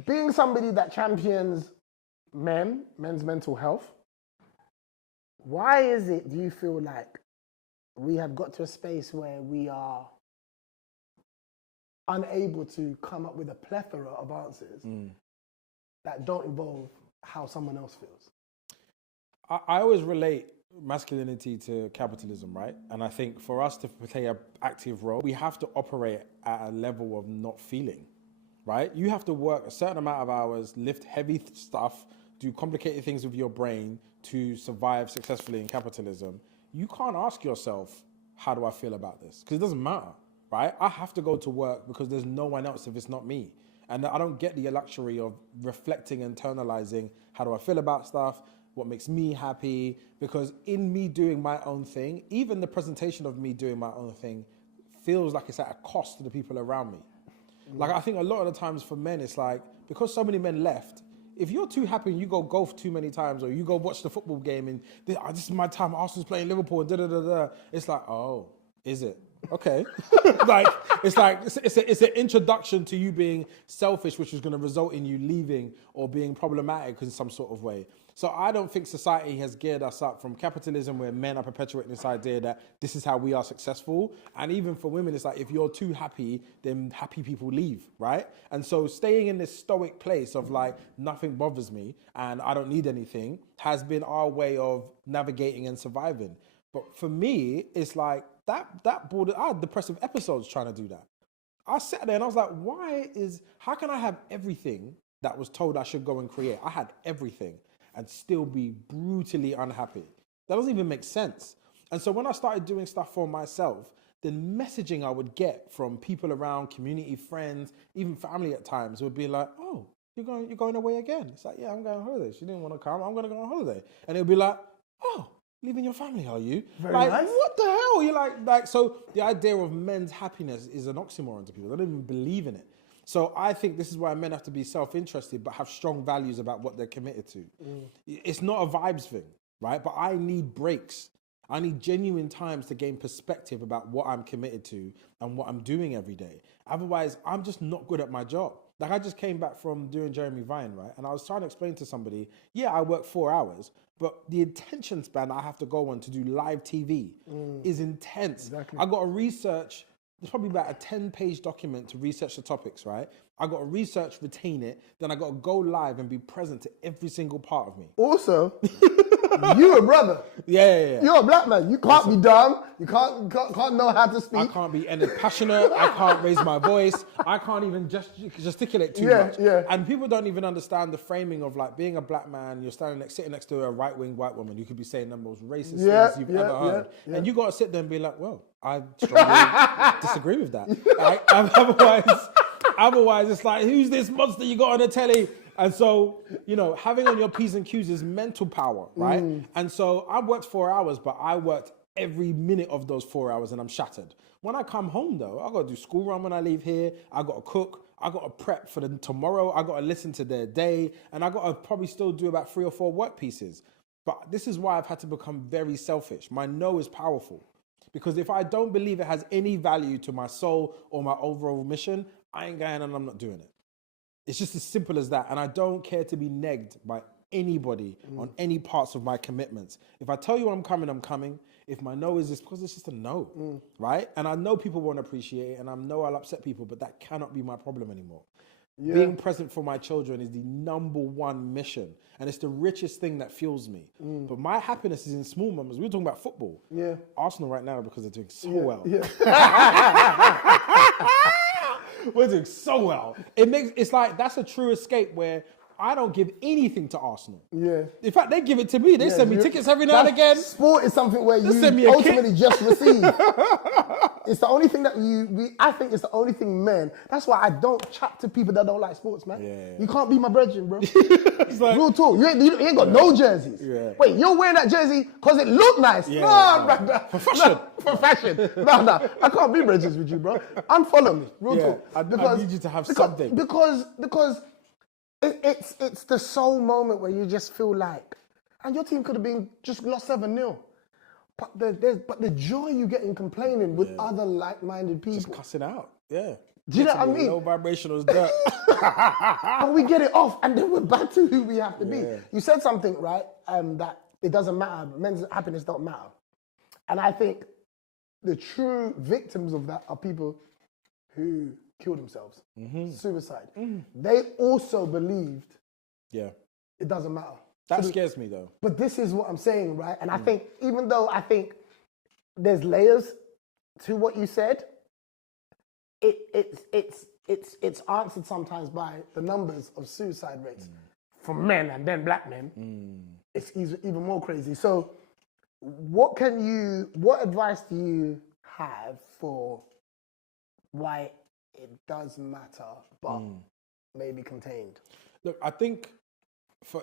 being somebody that champions men's mental health, why is it, do you feel like we have got to a space where we are unable to come up with a plethora of answers that don't involve how someone else feels? I always relate masculinity to capitalism, right? And I think for us to play an active role, we have to operate at a level of not feeling, right? You have to work a certain amount of hours, lift heavy stuff, do complicated things with your brain to survive successfully in capitalism. You can't ask yourself, how do I feel about this? Because it doesn't matter, right? I have to go to work because there's no one else if it's not me. And I don't get the luxury of reflecting, internalizing, how do I feel about stuff? What makes me happy? Because in me doing my own thing, even the presentation of me doing my own thing feels like it's at a cost to the people around me. Like, I think a lot of the times for men, it's like, because so many men left, if you're too happy and you go golf too many times, or you go watch the football game and this is my time, Arsenal's playing Liverpool, it's like, oh, is it? Okay. It's an introduction to you being selfish, which is going to result in you leaving or being problematic in some sort of way. So I don't think society has geared us up from capitalism, where men are perpetuating this idea that this is how we are successful. And even for women, it's like, if you're too happy, then happy people leave, right? And so staying in this stoic place of like, nothing bothers me and I don't need anything, has been our way of navigating and surviving. But for me, it's like that border, I had depressive episodes trying to do that. I sat there and I was like, how can I have everything that was told I should go and create? I had everything and still be brutally unhappy. That doesn't even make sense. And so when I started doing stuff for myself, the messaging I would get from people around, community, friends, even family at times, would be like, oh, you're going away again? It's like, yeah, I'm going on holiday. She didn't want to come. I'm going to go on holiday. And it would be like, oh, leaving your family, are you? Very like, nice. What the hell? You're like, so the idea of men's happiness is an oxymoron to people. They don't even believe in it. So I think this is why men have to be self-interested, but have strong values about what they're committed to. It's not a vibes thing, right? But I need breaks. I need genuine times to gain perspective about what I'm committed to and what I'm doing every day. Otherwise, I'm just not good at my job. Like, I just came back from doing Jeremy Vine, right? And I was trying to explain to somebody, yeah, I work 4 hours, but the attention span I have to go on to do live TV is intense. Exactly. I got to research. There's probably about a 10-page document to research the topics, right? I got to research, retain it, then I got to go live and be present to every single part of me. Also, you're a brother. Yeah. You're a black man. You can't be dumb. You can't know how to speak. I can't be any passionate. I can't raise my voice. I can't even gesticulate too much. Yeah. And people don't even understand the framing of like being a black man. You're sitting next to a right-wing white woman who could be saying the most racist things you've ever heard. Yeah. And you got to sit there and be like, well, I strongly disagree with that. Right? Otherwise, it's like, who's this monster you got on the telly? And so, having on your P's and Q's is mental power, right? And so I worked 4 hours, but I worked every minute of those 4 hours and I'm shattered. When I come home though, I got to do school run when I leave here. I got to cook. I got to prep for tomorrow. I got to listen to their day. And I got to probably still do about 3 or 4 work pieces. But this is why I've had to become very selfish. My no is powerful. Because if I don't believe it has any value to my soul or my overall mission, I ain't going and I'm not doing it. It's just as simple as that. And I don't care to be negged by anybody on any parts of my commitments. If I tell you I'm coming, I'm coming. If my no is because it's just a no, right? And I know people won't appreciate it and I know I'll upset people, but that cannot be my problem anymore. Yeah. Being present for my children is the #1 mission. And it's the richest thing that fuels me. But my happiness is in small moments. We were talking about football. Yeah. Arsenal right now because they're doing so well. Yeah. We're doing so well. It's like that's a true escape where I don't give anything to Arsenal. Yeah. In fact, they give it to me. They send me tickets every now and again. Sport is something where you ultimately just receive. It's the only thing that I think it's the only thing men. That's why I don't chat to people that don't like sports, man. Yeah. You can't be my brethren, bro. It's like, real talk. You ain't got no jerseys. Yeah. Wait, you're wearing that jersey because it looked nice. Yeah, no. For fashion. No, for fashion. No. I can't be brethren with you, bro. Unfollow me. Real talk. I need you to have something. Because it's the sole moment where you just feel like, and your team could have been just lost 7-0. But the joy you get in complaining with other like-minded people. Just cussing out, yeah. Do you know what I mean? No vibrational dirt. And we get it off, and then we're back to who we have to be. You said something, right, that it doesn't matter, men's happiness don't matter. And I think the true victims of that are people who kill themselves, suicide. They also believed it doesn't matter. That scares me though. But this is what I'm saying, right? And I think, even though I think there's layers to what you said, it's answered sometimes by the numbers of suicide rates for men and then black men. It's even more crazy. So what advice do you have for why it does matter, but maybe contained? Look, I think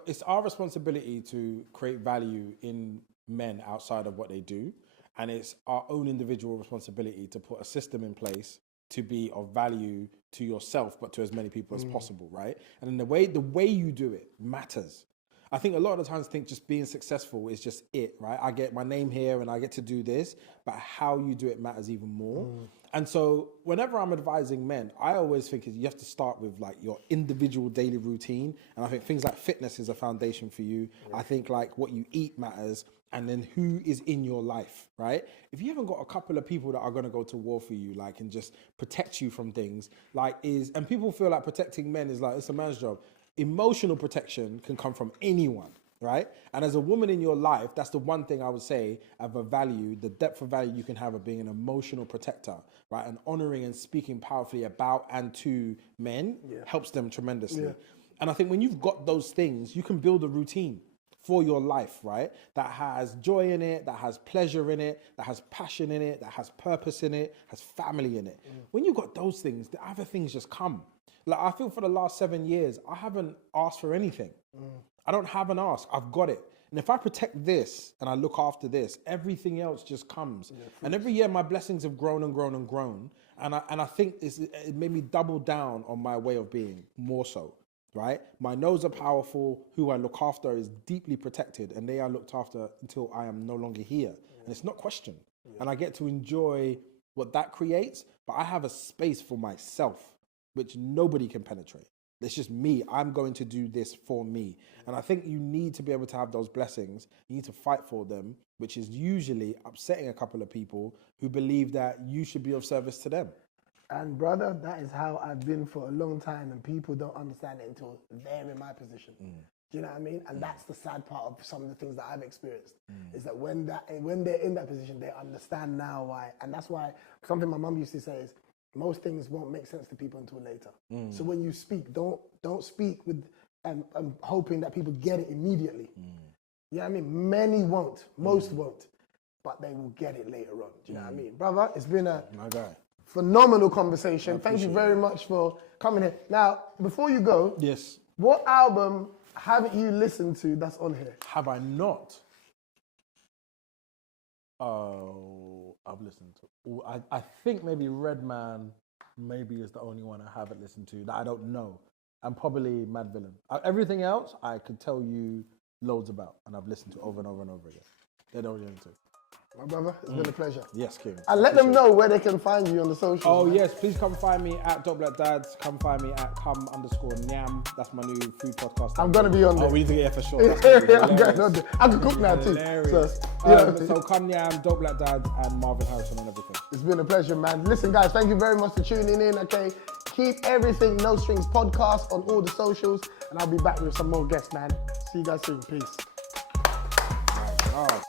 it's our responsibility to create value in men outside of what they do. And it's our own individual responsibility to put a system in place to be of value to yourself, but to as many people as possible, right? And then the way you do it matters. I think a lot of the times think just being successful is just it, right? I get my name here and I get to do this, but how you do it matters even more. And so whenever I'm advising men, I always think you have to start with like your individual daily routine. And I think things like fitness is a foundation for you. I think like what you eat matters, and then who is in your life, right? If you haven't got a couple of people that are going to go to war for you, like, and just protect you from things, and people feel like protecting men is like, it's a man's job. Emotional protection can come from anyone, right? And as a woman in your life, that's the one thing I would say of a value, the depth of value you can have of being an emotional protector, right? And honoring and speaking powerfully about and to men helps them tremendously. Yeah. And I think when you've got those things, you can build a routine for your life, right? That has joy in it, that has pleasure in it, that has passion in it, that has purpose in it, has family in it. When you've got those things, the other things just come. Like, I feel for the last 7 years, I haven't asked for anything. I don't have an ask, I've got it. And if I protect this and I look after this, everything else just comes. And every year my blessings have grown and grown and grown. And I think it made me double down on my way of being more so. Right? My nodes are powerful. Who I look after is deeply protected, and they are looked after until I am no longer here. And it's not questioned. And I get to enjoy what that creates, but I have a space for myself, which nobody can penetrate. It's just me. I'm going to do this for me. And I think you need to be able to have those blessings. You need to fight for them, which is usually upsetting a couple of people who believe that you should be of service to them. And brother, that is how I've been for a long time, and people don't understand it until they're in my position. Do you know what I mean? And that's the sad part of some of the things that I've experienced, is that when they're in that position, they understand now why. And that's why something my mum used to say is, most things won't make sense to people until later. So when you speak, don't speak with hoping that people get it immediately. You know what I mean? Many won't, most won't, but they will get it later on. Do you know what I mean? Brother, it's been a phenomenal conversation. Thank you very much for coming here. Now, before you go, yes, what album haven't you listened to that's on here? Have I not? Oh, I've listened to. I think maybe Redman maybe is the only one I haven't listened to that I don't know. And probably Mad Villain. Everything else I could tell you loads about, and I've listened to over and over and over again. They're the only two. My brother, it's been a pleasure. Yes, King. And let them know where they can find you on the socials. Oh, man. Yes, please come find me at Dope Black Dads. Come find me at _Nyam. That's my new food podcast. I'm going to be on there. Oh, we need to get here for sure. I'm going on there. I can cook now too. So come Nyam, Dope Black Dads, and Marvyn Harrison and everything. It's been a pleasure, man. Listen, guys, thank you very much for tuning in, okay? Keep everything No Strings Podcast on all the socials, and I'll be back with some more guests, man. See you guys soon. Peace. Oh.